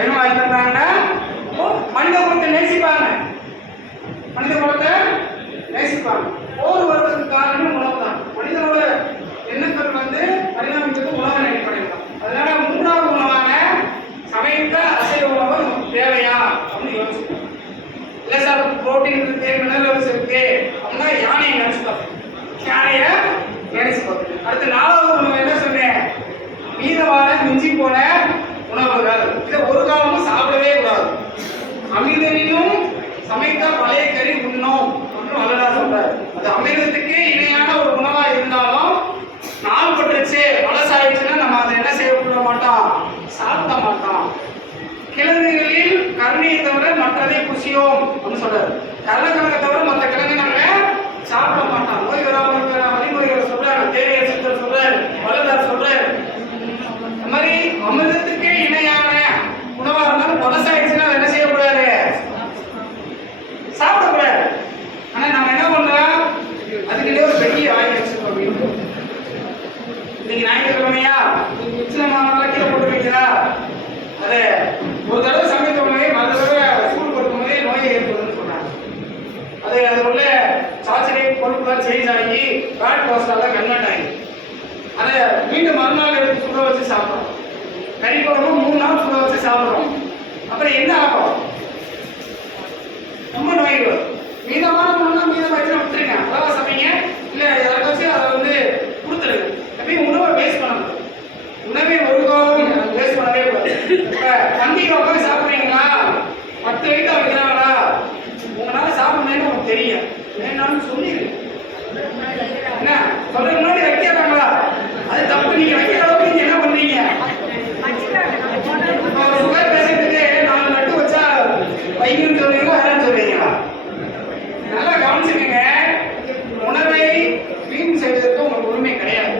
சைவமாக இருந்தாங்கன்னா மனித குலத்தை நேசிப்பாங்க, மனித குலத்தை நேசிப்பாங்க. போர் வருவதற்கு காரணம் உணவு தான். மனிதனோட எண்ணங்கள் பரிணாமிக்கிறது உணவு அடிப்படையில் தான். அதனால மூன்றாவது உணவான சமைத்த அசைவ உணவு நமக்கு தேவையா அப்படின்னு யோசிக்கணும். இல்லை சார் புரோட்டீன் இருக்கு, மினரல்ஸ் இருக்கு அப்படின்னா யானையை நினைச்சுப்பாங்க, யானையை நினைச்சுப்பாங்க. அடுத்து நாலாவது உணவு என்ன சொன்னேன், மீதமான மிஞ்சி போன உணவுகள். இதை ஒரு காலமும் சாப்பிடவே கூடாது. அமிர்தனிலும் சமைத்த பழைய கறி உண்ணோம் அப்படின்னு வல்லடா சொல்றாரு. அது அமிர்தத்துக்கு இணையான ஒரு உணவா இருந்தாலும் நாள் பட்டுச்சு பழசாயிடுச்சுன்னா நம்ம அதை என்ன செய்யப்பட மாட்டோம், சாப்பிட மாட்டோம். கிழங்குகளில் கருணையை தவிர மற்றதை புசியோம் அப்படின்னு சொல்றாரு. கடலக்கிழங்கை தவிர மற்ற கிழங்கு நாங்க சாப்பிட மாட்டோம். நோய் வராமல் இருக்கிற வழிமுறைகளை சொல்றாரு, தேவையை சித்தர் சொல்றாரு, வல்லதார் சொல்றாரு. அந்த மாதிரி அமிர்தத்துக்கே இணையான உணவா இருந்தாலும் பழசாயிடுச்சுன்னா என்ன செய்யக்கூடாது, சாப்பிடக்கூடாது. ஆனா நம்ம என்ன பண்றோம், அதுக்கிட்டே ஒரு பெரிய வாங்கி வச்சிருக்கோம். இன்னைக்கு ஞாயிற்றுக்கிழமையா சின்ன மாணவர்கள் கீழே போட்டு வைக்கிறா, அதை ஒரு தடவை சமைத்த உடனே மறு தடவை ஸ்கூல் கொடுக்கும் போதே நோயை ஏற்படுதுன்னு சொல்றாங்க. அது உள்ள சாச்சுரேட் பொருட்கள் சேஞ்ச் ஆகி ஃபேட் கொலஸ்ட்ரால் கன்வெர்ட் ஆகி அதை மீண்டும் மறுநாள் எடுத்து சுட வச்சு சாப்பிட்றோம். கறி குழம்பு 3 நாள் சுட வச்சு சாப்பிட்றோம். அப்புறம் என்ன ஆகும், ரொம்ப நோய் வரும். மீதமான உணவுனா மீதம் வச்சு விட்டுருங்க, அதாவது சமைங்க, இல்லை யாருக்காச்சும் அதை கொடுத்துருங்க. எப்பயும் உணவை வேஸ்ட் பண்ணணும். உணவை ஒரு காலம் வேஸ்ட் பண்ணவே கூடாது. இப்போ பண்டிகை உட்காந்து சாப்பிட்றீங்களா, 10 ஐட்டம் வைக்கிறாங்களா, உங்களால் சாப்பிடணும்னு உங்களுக்கு தெரியும், வேணாலும் சொல்லிடுங்க. என்ன சொல்ற முன்னாடி வைக்கிறாங்களா, அது தப்பு. நீங்க வைக்கிற அளவுக்கு நீங்க என்ன பண்றீங்க, சுகர் பேஷண்ட்டுக்கு 4 நட்டு வச்சா வைக்கணும்னு சொல்றீங்களா, வேணாம்னு சொல்றீங்களா? நல்லா கவனிச்சுக்கோங்க. உணவை வீண் செய்வதற்கு உங்களுக்கு உரிமை கிடையாது.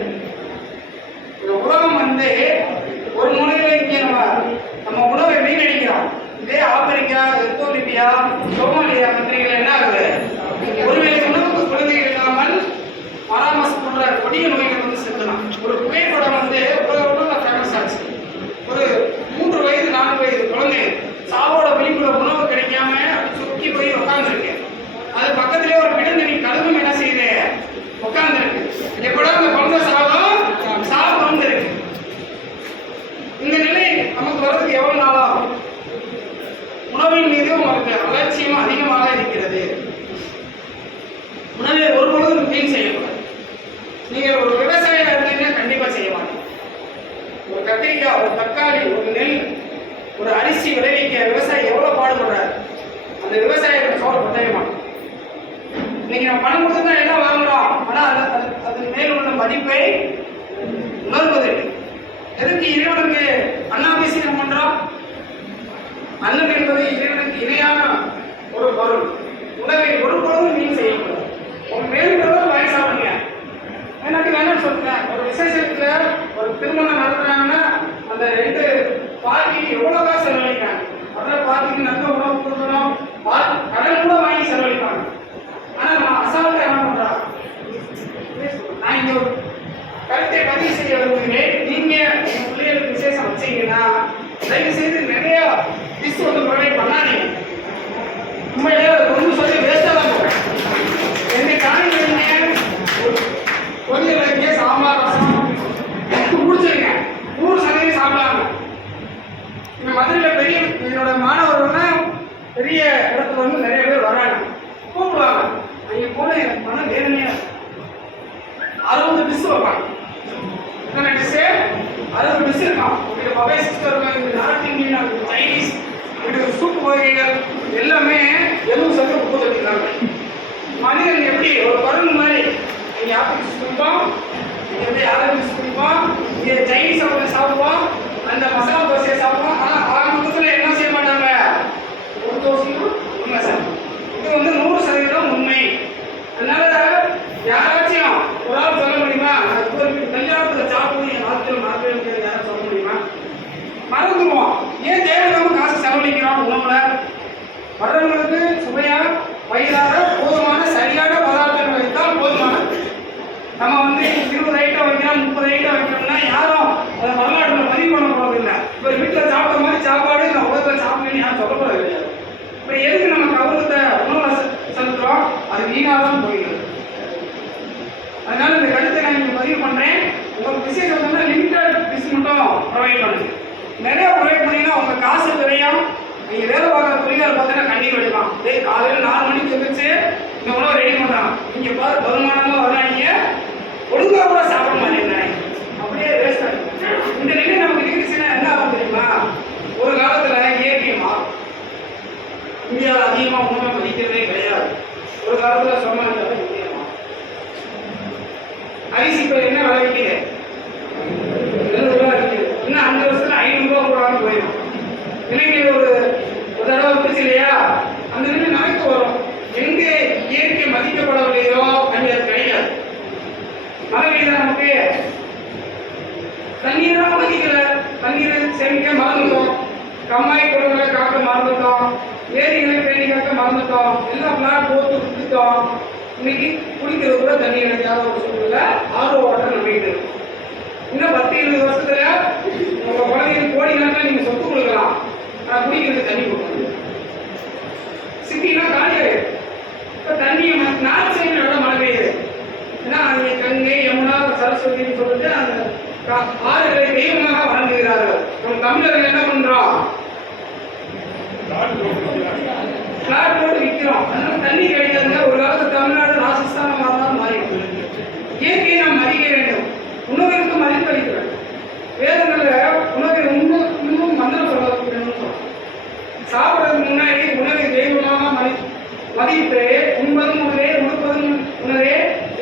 இந்த உலகம் ஒரு மூலையில இங்கே நம்ம உணவை வீணடிக்கிறோம். இதே ஆப்பிரிக்கா, எத்தோலிபியா, சோமாலியா கண்ட்ரிகள் என்ன ஆகுது, ஒருவேளை உணவுக்கு குழந்தைகள் இல்லாமல் மராமஸ் போன்ற கொடிய நோய்கள் செலுத்தலாம். ஒரு புகைப்படம் உலக ஃபேமஸ் ஆச்சு. ஒரு 3 வயது 4 வயது குழந்தை சாவோட விழிப்புல உணவு கிடைக்காம சுக்கி போய் உட்காந்துருக்கு. அது பக்கத்திலே ஒரு விடுதலை கழுவும் என்ன செய்யுது, உட்காந்துருக்கு. எப்படா அந்த குழந்தை சாவு வந்துருக்கு. இந்த நிலை நமக்கு வர்றதுக்கு எவ்வளவு நாளாகும்? உணவின் மீது உங்களுக்கு அலட்சியம் அதிகமாக இருக்கிறது. உணவை ஒரு பொழுதும் வீண் செய்யக்கூடாது. நீங்கள் ஒரு விவசாயியா இருந்தீங்கன்னா கண்டிப்பா செய்ய மாட்டீங்க. ஒரு கத்திரிக்காய், ஒரு தக்காளி, ஒரு நெல், ஒரு அரிசி விளைவிக்க விவசாயி எவ்வளவு பாடுபடுறாரு, அந்த விவசாயிகளை கவலைப்படவே மாட்டோம். இன்னைக்கு நம்ம பணம் கொடுத்து தான் எல்லாம் வாங்குறோம், ஆனா அது மேல் உள்ள மதிப்பை உணர்வதில்லை. எதுக்கு இறைவனுக்கு அன்னாபிஷேகம் பண்றோம்? அன்னம் என்பது இறைவனுக்கு இணையான ஒரு பொருள். உணவை ஒரு பொழுதும் வீண் செய்யக்கூடாது. ஒரு மேலும் வாங்கி சாப்பிடுங்க, எனக்கு வேணும்னு சொல்லுங்க. ஒரு விசேஷத்துல ஒரு திருமணம் நடத்துறாங்கன்னா அந்த 2 பார்ட்டிக்கு எவ்வளவு காசு செலவழிக்கிறாங்க. அதோட பார்ட்டிக்கு நல்ல உணவு கொடுக்கணும், கடன் கூட வாங்கி செலவழிப்பாங்க. ஆனா நம்ம அசால்ட்டா என்ன பண்றோம்? நான் இங்க ஒரு கருத்தை பதிவு செய்ய விரும்புகிறேன். நீங்க உங்க பிள்ளைகளுக்கு விசேஷம் வச்சீங்கன்னா தயவு செய்து நிறைய டிஷ் ப்ரொவைட் பண்ணாதீங்க. உண்மையிலே கொஞ்சம் சொல்லி வேஸ்டா தான் போகிறேன். என்னை காணிங்க கொஞ்சம் வைக்க சாம்பார் ரசம் முடிச்சிருங்க, 100% சாப்பிடலாம். இப்போ மதுரையில் என்னோட மாணவர்கள் பெரிய இடத்துல நிறைய பேர் வராங்க, கூப்பிடுவாங்க. அங்கே போன எனக்கு மன வேதனையா 60 டிஷ் வைப்பாங்க. எத்தனை டிஷ்ஷு? 60 டிஷ் இருக்கும். உங்களுக்கு பபே சிஸ்டர், நார்த் இந்தியன், சைனீஸ், வீட்டுக்கு சூப்பு வகைகள் எல்லாமே 70% உப்பு தட்டிக்கிறாங்க. மனிதன் எப்படி ஒரு பருந்து மாதிரி, இங்கே ஆப்பிள் ஜூஸ் குடிப்போம், இங்கே எப்படி ஆரஞ்சு ஜூஸ் குடிப்போம், இங்கே சைனீஸ் அவங்க சாப்பிடுவோம், அந்த மசாலா தோசையை சாப்பிடுவோம். ஆனால் ஆரம்பத்தில் என்ன செய்ய மாட்டாங்க, ஒரு தோசையும் உண்மை சாப்பிடுவோம். இது 100% உண்மை. அதனால யாராச்சும் ஒரு ஆள் சொல்ல முடியுமா, கல்யாணத்தில் சாப்பிடுவோம் என் வாழ்க்கையில் மாற்றம் யாரும் சொல்ல முடியுமா? மறந்துடுவோம். ஏன் தேவையில்லாம காசு செலவழிக்கிறோம் உணவுல? வர்றவங்களுக்கு சுவையா வயிறார போதுமான சரியான பதார்த்தங்கள் வைத்தால் போதுமானது. நம்ம 20 ஐட்டம் வைக்கிறோம், 30 ஐட்டம் வைக்கிறோம்னா யாரும் அதை வரலாற்றில் பதிவு பண்ண போறதில்லை. இப்போ வீட்டில் சாப்பிட்ற மாதிரி சாப்பாடு ப்ரொவைட் பண்ணுங்க. நிறைய ப்ரொவைட் பண்ணீங்கன்னா உங்க காசு விரையும். நீங்க வேலை பார்க்குற தொழிலாளர் பார்த்தீங்கன்னா கண்ணீர் வடிப்பான். காலையில் 4 மணிக்கு எழுந்திரிச்சு இந்த உணவை ரெடி பண்றான். நீங்க பார்த்து வருமானமா வர்றாங்க, ஒழுங்கா கூட சாப்பிட மாட்டேங்கிறாங்க, அப்படியே வேஸ்ட் ஆகும். இந்த நிலை நமக்கு நீடிச்சுன்னா என்ன ஆகும் தெரியுமா? ஒரு காலத்துல இயற்கை மாறும். இந்தியாவில் அதிகமாக உணவை மதிக்கிறதே கிடையாது. ஒரு காலத்துல சொன்னாங்க முக்கியமா அரிசி இப்ப என்ன விலை விற்கிது? 70 ரூபா விற்கிது. இன்னும் 5 வருஷத்துல 500 ரூபா போடாமல் போயிடும். இளைஞர் ஒரு தடவை விட்டுச்சு இல்லையா? அந்த நிலை நமக்கு வரும். எங்க இயற்கை மதிக்கப்படவில்லையோ அங்கே அது கிடையாது. மழை பெய்த நமக்கு தண்ணீராக மதிக்கல, தண்ணீரை சேமிக்க மறந்துட்டோம், கம்மாய் குளங்களை காக்க மறந்துட்டோம், ஏரிகளை பேணி காக்க மறந்துட்டோம், எல்லாம் பிளாட் போட்டு விட்டுட்டோம். இன்னைக்கு குடிக்கிறது கூட தண்ணி கிடைக்காத ஒரு சூழ்நிலை ஆர்வ வாட்டர் நம்பிட்டு இருக்கும். இன்னும் 10-20 வருஷத்துல உங்க குழந்தைங்க கோடிக்கணக்கில் நீங்க சொத்து கொடுக்கலாம், ஆனால் குடிக்கிறது தண்ணி கொடுக்கணும். சிட்டினா காலியாயிடும். இப்போ தண்ணியை நார்த் சைடில் விட மழை பெய்யுது. ஏன்னா அங்கே கங்கை யமுனா சரஸ்வதினு சொல்லிட்டு அந்த ஆறுகளை தெய்வமாக வழங்குகிறார்கள். நம்ம தமிழர்கள் என்ன பண்றோம்? பிளாட் போட்டு விற்கிறோம். அதனால தண்ணி கிடைக்காதுங்க. ஒரு காலத்து தமிழ்நாடு ராஜஸ்தானமாக மாறிடும். இயற்கையை நாம் மதிக்க வேண்டும், உணவிற்கு மதிப்பளிக்க வேண்டும். வேதங்கள்ல உணவை இன்னும் மந்திரம் சொல்லணும்னு சொல்றோம். சாப்பிட்றதுக்கு முன்னாடி உணவை தெய்வமாக மதித்து உண்பதும் உணவே உடுப்பதும் உணவே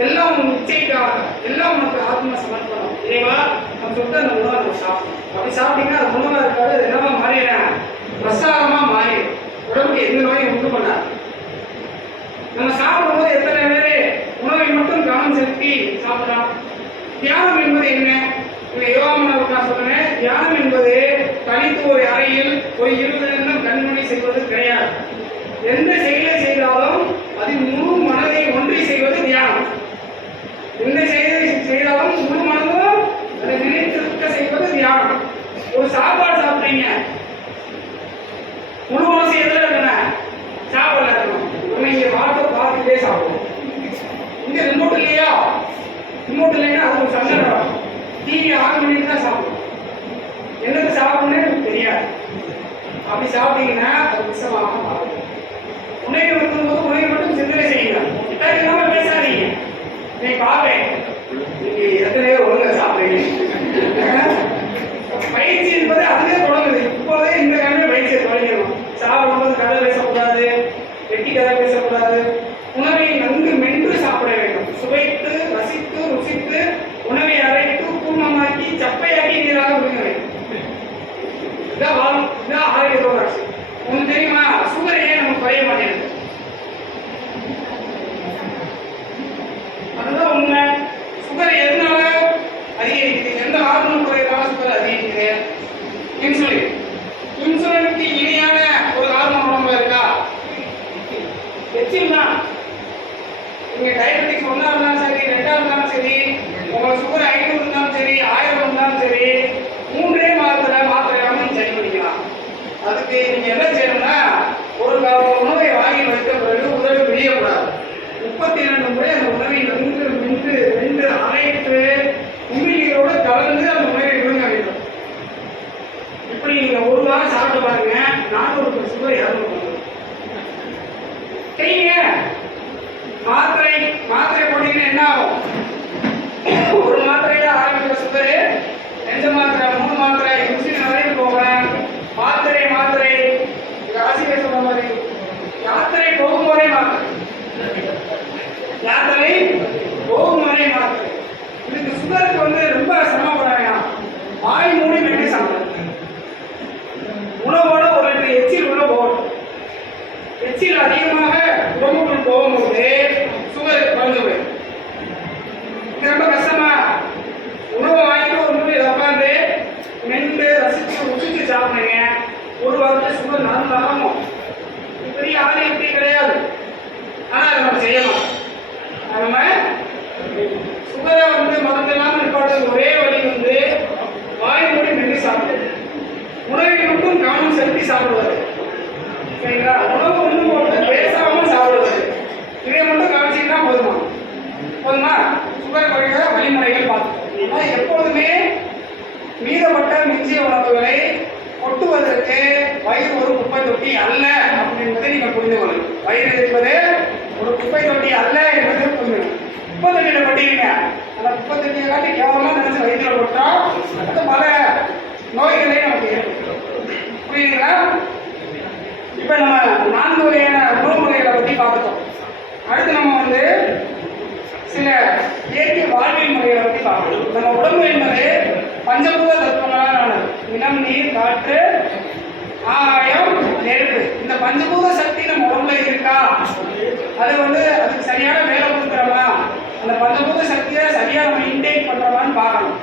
எல்லாம் உன் இச்சைக்காக, எல்லாம் உனக்கு ஆத்ம சமர்ப்பணம். இறைவா நம்ம சொல்லிட்டு அந்த உணவை நம்ம சாப்பிடணும். அப்படி சாப்பிட்டீங்கன்னா அது உணவாக இருக்காது, அது என்னவா மாறிடுறேன், பிரசாதமா மாறிடும். உடம்புக்கு எந்த நோயும் உண்டு பண்ணாது. நம்ம சாப்பிடும்போது எத்தனை பேர் உணவை மட்டும் கவனம் செலுத்தி சாப்பிடலாம்? தியானம் என்பது என்ன? யோகாமனாவுக்கு நான் சொல்றேன், தியானம் என்பது தனித்து ஒரு அறையில் ஒரு 20 நிமிடம் கண்மணி செய்வது கிடையாது. எந்த செயலை செய்தாலும் அதில் முழு மனதை ஒன்றி செய்வது தியானம். எந்த செயலை செய்தாலும் முழு மனதும் அதை நினைத்திருக்க செய்வது தியானம். ஒரு சாப்பாடு சாப்பிட்டீங்க, முழு மனசு எதில் இருக்கணும்? சாப்பாடுல இருக்கணும். இங்க வார்த்தை பார்த்துட்டே சாப்பிடுவோம். இங்க ரிமோட் இல்லையா? ரிமோட் இல்லைன்னா அது ஒரு சங்கடம். டிவி ஆன் பண்ணிட்டு தான் சாப்பிடுவோம். என்னது சாப்பிடணும்னு எனக்கு தெரியாது. அப்படி சாப்பிட்டீங்கன்னா அது விஷமாக மாறும். உணவு இருக்கும்போது உணவை மட்டும் சிந்தனை செய்யுங்க, இல்லாம பேசாதீங்க. நீ பார்ப்பேன் நீங்க எத்தனையோ ஒழுங்கா சாப்பிடுறீங்க. பயிற்சி என்பது அதுவே தொடங்குது. இப்போதே இந்த காலமே பயிற்சியை தொடங்கணும். சாப்பிடும்போது கதை பேசக்கூடாது, வெட்டி கதை பேசக்கூடாது. உணவை நன்கு மென்று சாப்பிட வேண்டும். சுவைத்து ரசித்து ருசித்து உணவை அரைத்து கூர்மமாக்கி சப்பையாக்கி நீராக விடுங்க வேண்டும். இதான் ஆரோக்கிய ராசி. உங்களுக்கு தெரியுமா சுகர் ஏன் நமக்கு குறைய மாட்டேங்குது? அதுதான் உண்மை. சுகர் எதனால அதிகரிக்குது? எந்த ஹார்மோன் குறையறதால சுகர் அதிகரிக்குது? இன்சுலின். இன்சுலினுக்கு இணையான ஒரு ஹார்மோன் உடம்புல இருக்கா? எச்சில் தான். நீங்க டயபெட்டிக்ஸ் 1 இருந்தாலும் சரி, 2 இருந்தாலும் சரி, உங்களுக்கு சுகர் 500 இருந்தாலும் சரி, 1000 இருந்தாலும் சரி, 3 மாத்திரை வாங்கி சரி பண்ணிக்கலாம். அதுக்கு நீங்க என்ன செய்யணும்னா, ஒரு உணவை வாங்கி வைத்த பிறகு உணவை வெளியக்கூடாது. 32 முறை அந்த உணவை நன்கு அரைத்து உமிழ்நீரோடு கலந்து அந்த உணவை விழுங்க வேண்டும். இப்படி நீங்க ஒரு வாரம் சாப்பிட்டு பாருங்க, 400 சுகர் 200. செய்யுங்க. மாத்திரை போட்டீங்கன்னா என்ன ஆகும்? ஒரு மாத்திரையில ஆரம்பிக்கிற சுகரு 2 மாத்திரை 3 மாத்திரை இன்சுலின் வரைக்கும் போகிறேன். மாத்திரை ராசிகை சொன்ன மாதிரி யாத்திரை போகும்போதே மாத்திரை, யாத்திரை போகும்போதே மாத்திரை. இதுக்கு சுகருக்கு ரொம்ப சிரமப்பட வேணாம். வாய் மூடி மென்று சாப்பிடுங்க. உணவோட ஒரு 2 எச்சில் உள்ள போகணும். எச்சில் அதிகமாக உடம்புக்குள் போகும்போது சுகர் குறைஞ்சு போயிடும். இது ரொம்ப கஷ்டமா? உணவை வாங்கிட்டு ஒரு முறை உட்காந்து மென்று ரசிச்சு ருசிச்சு சாப்பிடுங்க. ஒரு வாரத்தில் சுகர் நடந்தாலும் பெரிய ஆரோக்கியம் கிடையாது. ஆனால் அதை நம்ம செய்யலாம். நம்ம சுகரை மறந்துடாமல் நிப்பாட்டுறது ஒரே வழி வாய் மூடி மென்று சாப்பிடுறது. உணவை மட்டும் கவனம் செலுத்தி சாப்பிடுவது. சரிங்களா? உணவு ஒன்றும் போட்டு பேசாமல் சாப்பிடுவது. இதை மட்டும் கவனிச்சிங்கன்னா போதுமா? சுகர் குறைக்கிற வழிமுறைகள் பார்த்துக்கணும். எப்பொழுதுமே மீதப்பட்ட மிஞ்சிய உணவுகளை கொட்டுவதற்கு வயிறு ஒரு குப்பை தொட்டி அல்ல அப்படின்றதை நீங்க புரிந்து கொள்ளணும். வயிறு என்பது ஒரு குப்பை தொட்டி அல்ல என்பதை புரிந்து குப்பை தொட்டியில கொட்டிருங்க. அந்த குப்பை தொட்டியை காட்டி கேவலமா நினைச்சு வயிற்றுல கொட்டா அது பல நோய்களே நமக்கு ஏற்படும். புரியுதுங்களா? இப்ப நம்ம 4 வகையான உணவு முறைகளை பத்தி பார்த்துட்டோம். அடுத்து நம்ம சில இயற்கை வாழ்வியல் முறைகளை பத்தி பார்க்கணும். நம்ம உடம்பு என்பது பஞ்சபூத தத்துவங்களால் ஆனது. நிலம், நீர், காற்று, ஆகாயம், நெருப்பு. இந்த பஞ்சபூத சக்தி நம்ம உடம்புல இருக்கா? அது அதுக்கு சரியான வேலை கொடுக்குறோமா? அந்த பஞ்சபூத சக்தியை சரியா நம்ம இன்டேக் பண்றோமான்னு பார்க்கணும்.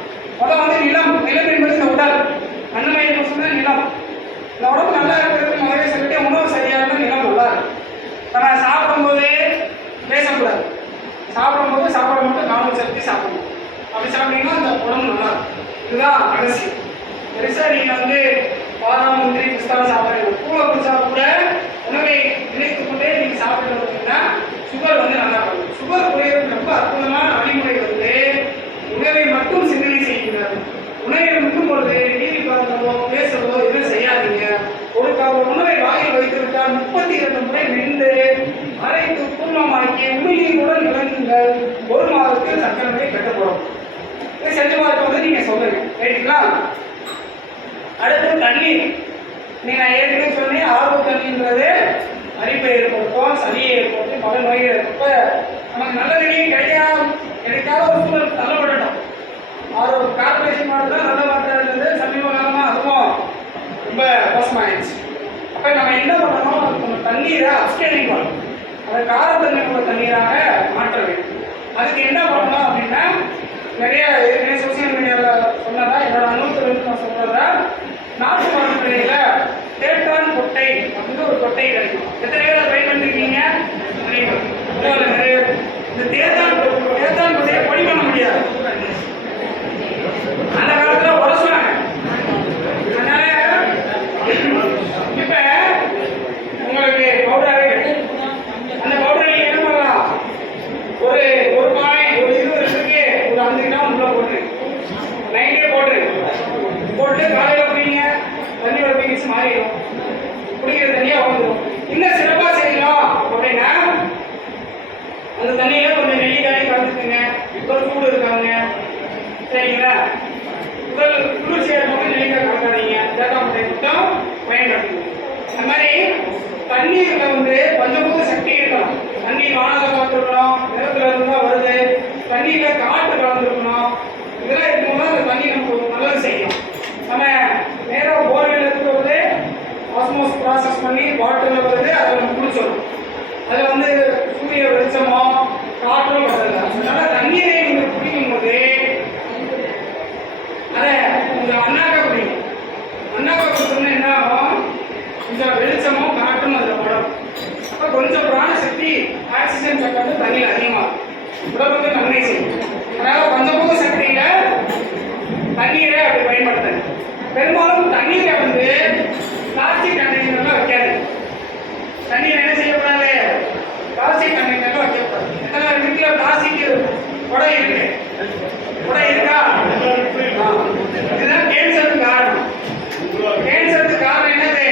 நிலம் என்பது இந்த உடல். அன்னமய சொன்னா நிலம். இந்த உடம்பு நல்லா இருக்கிறதுக்கு முதலே சொல்லிட்டு உணவு சரியா இருந்தால் நிலம் நல்லா இருக்கும். நம்ம சாப்பிடும் போதே பேசக்கூடாது. சாப்பிடும்போது சாப்பாடு மட்டும் நார்மல் சக்தி சாப்பிடணும். அப்படி சாப்பிட்டீங்கன்னா அந்த உடம்பு நல்லா இருக்கும். இதுதான் ரகசியம். பெருசா நீங்க பாதாம், முந்திரி, பிஸ்தா சாப்பிடுறீங்க, பூவை குடிச்சா கூட உணவை நினைத்து கொண்டே நீங்க சாப்பிட்டு வந்தீங்கன்னா சுகர் நல்லா இருக்கும். சுகர் குறையிறதுக்கு ரொம்ப அற்புதமான வழிமுறை உணவை மட்டும் சிந்தனை செய்கிறார். உணவை மட்டும் பொழுது டிவி பார்க்கிறதோ பேசுறதோ எதுவும் செய்யாதீங்க. ஒரு உணவை வாயில் வைத்துவிட்டால் 32 முறை மென்று அரைத்து கூர்மமாக்கி உமிழ்நீருடன் விளங்குங்கள். 1 மாதத்தில் சக்கரை கட்டப்படும். இதை செஞ்சு பார்க்க நீங்க சொல்லுங்க. ரைட்டுங்களா? அடுத்து தண்ணீர். நீங்க ஏற்கனவே சொன்னேன், ஆர்வ தண்ணின்றது அரிப்பை ஏற்படுத்தும், சளியை ஏற்படுத்தும், பல நோய்கள் ஏற்படும். நமக்கு நல்ல தண்ணியும் கிடைக்காத ஒரு சூழல் தள்ளப்படட்டும். கார்பரேஷன் வாட்டர் தான் நல்ல வாட்டர் இருந்தது. சமீப காலமா அதுவும் ரொம்ப மோசமாயிடுச்சு. அப்ப நம்ம என்ன பண்ணணும்? தண்ணீரை அப்ஸ்கேலிங் பண்ணணும். அதை கார தண்ணி உள்ள தண்ணீராக மாற்ற வேண்டும். அதுக்கு என்ன பண்ணணும் அப்படின்னா, நிறைய ஏற்கனவே சோசியல் மீடியாவில் சொன்னதா, என்னோட அனுபவத்தில் நான் சொல்றதா, நாட்டு மருந்து கடையில தேட்டான் கொட்டை அப்படின்னு ஒரு கொட்டை கிடைக்கும். எத்தனை பேர் ட்ரை பண்ணிருக்கீங்க? இந்த தேத்தான் கொட்டையை பொடி பண்ண முடியாது. அந்த காலத்துல உடச்சுனாங்க. அதனால இப்ப உங்களுக்கு பவுடராகவே கிடைக்கும். அந்த பவுடர் நீங்க என்ன பண்ணலாம்? ஒரு பானை ஒரு 20 லிட்டருக்கு ஒரு 5 கிராம் உள்ள போட்டு நைட்டே போட்டு காலையில குடிங்க. தண்ணியோட பிஹெச் மாறிடும். குடிக்கிற தண்ணியா வந்துடும். இன்னும் சிறப்பா செய்யலாம் அப்படின்னா அந்த தண்ணியில கொஞ்சம் நெல்லிக்காய் கலந்துக்குங்க. ஒரு சூடு இருக்காங்க, சரிங்களா? உடல் குளிர்ச்சியாக மட்டும் நெல்லிக்காய் கலக்காதீங்க. தேங்காய் முட்டை மட்டும் பயன்படுத்துங்க. அந்த மாதிரி தண்ணீர்ல பஞ்சபூத சக்தி இருக்கணும். தண்ணீர் வானத்தை பார்த்துருக்கணும், நிலத்துல இருந்தா வருது, தண்ணீர்ல காற்று கலந்துருக்கணும். இதெல்லாம் இருக்கும்போது அந்த தண்ணி நமக்கு நல்லது செய்யும். நம்ம நேராக போர்வெல் இருக்கிறது ஆஸ்மோஸ் ப்ராசஸ் பண்ணி வாட்டர்ல வருது, அதை நம்ம குடிச்சிடும். அதில் சூரிய வெளிச்சமோ காற்றோ வருது. அதனால தண்ணீரை நீங்க குடிக்கும் போது அதை கொஞ்சம் அண்ணாக்க குடிக்கும். அண்ணாக்க குடிச்சோம்னா என்ன ஆகும்? கொஞ்சம் வெளிச்சமும் காற்றும் அதில் படும். அப்போ கொஞ்சம் பிராண சக்தி ஆக்சிஜன் சக்தி தண்ணியில் அதிகமாகும். உடம்புக்கு நன்மை செய்யும். அதனால பஞ்சபூத சக்தியில தண்ணீரை அப்படி பயன்படுத்துங்க. பெரும்பாலும் தண்ணீரை பிளாஸ்டிக் கண்டெய்னர்ல வைக்காது. தண்ணீரை என்ன செய்யக்கூடாது? பிளாஸ்டிக் கண்டெய்னர்ல வைக்கக்கூடாது. எத்தனை வீட்டுல பிளாஸ்டிக் குடை இருக்கு? குடை இருக்கா? இதுதான் கேன்சருக்கு காரணம். கேன்சருக்கு காரணம் என்னது?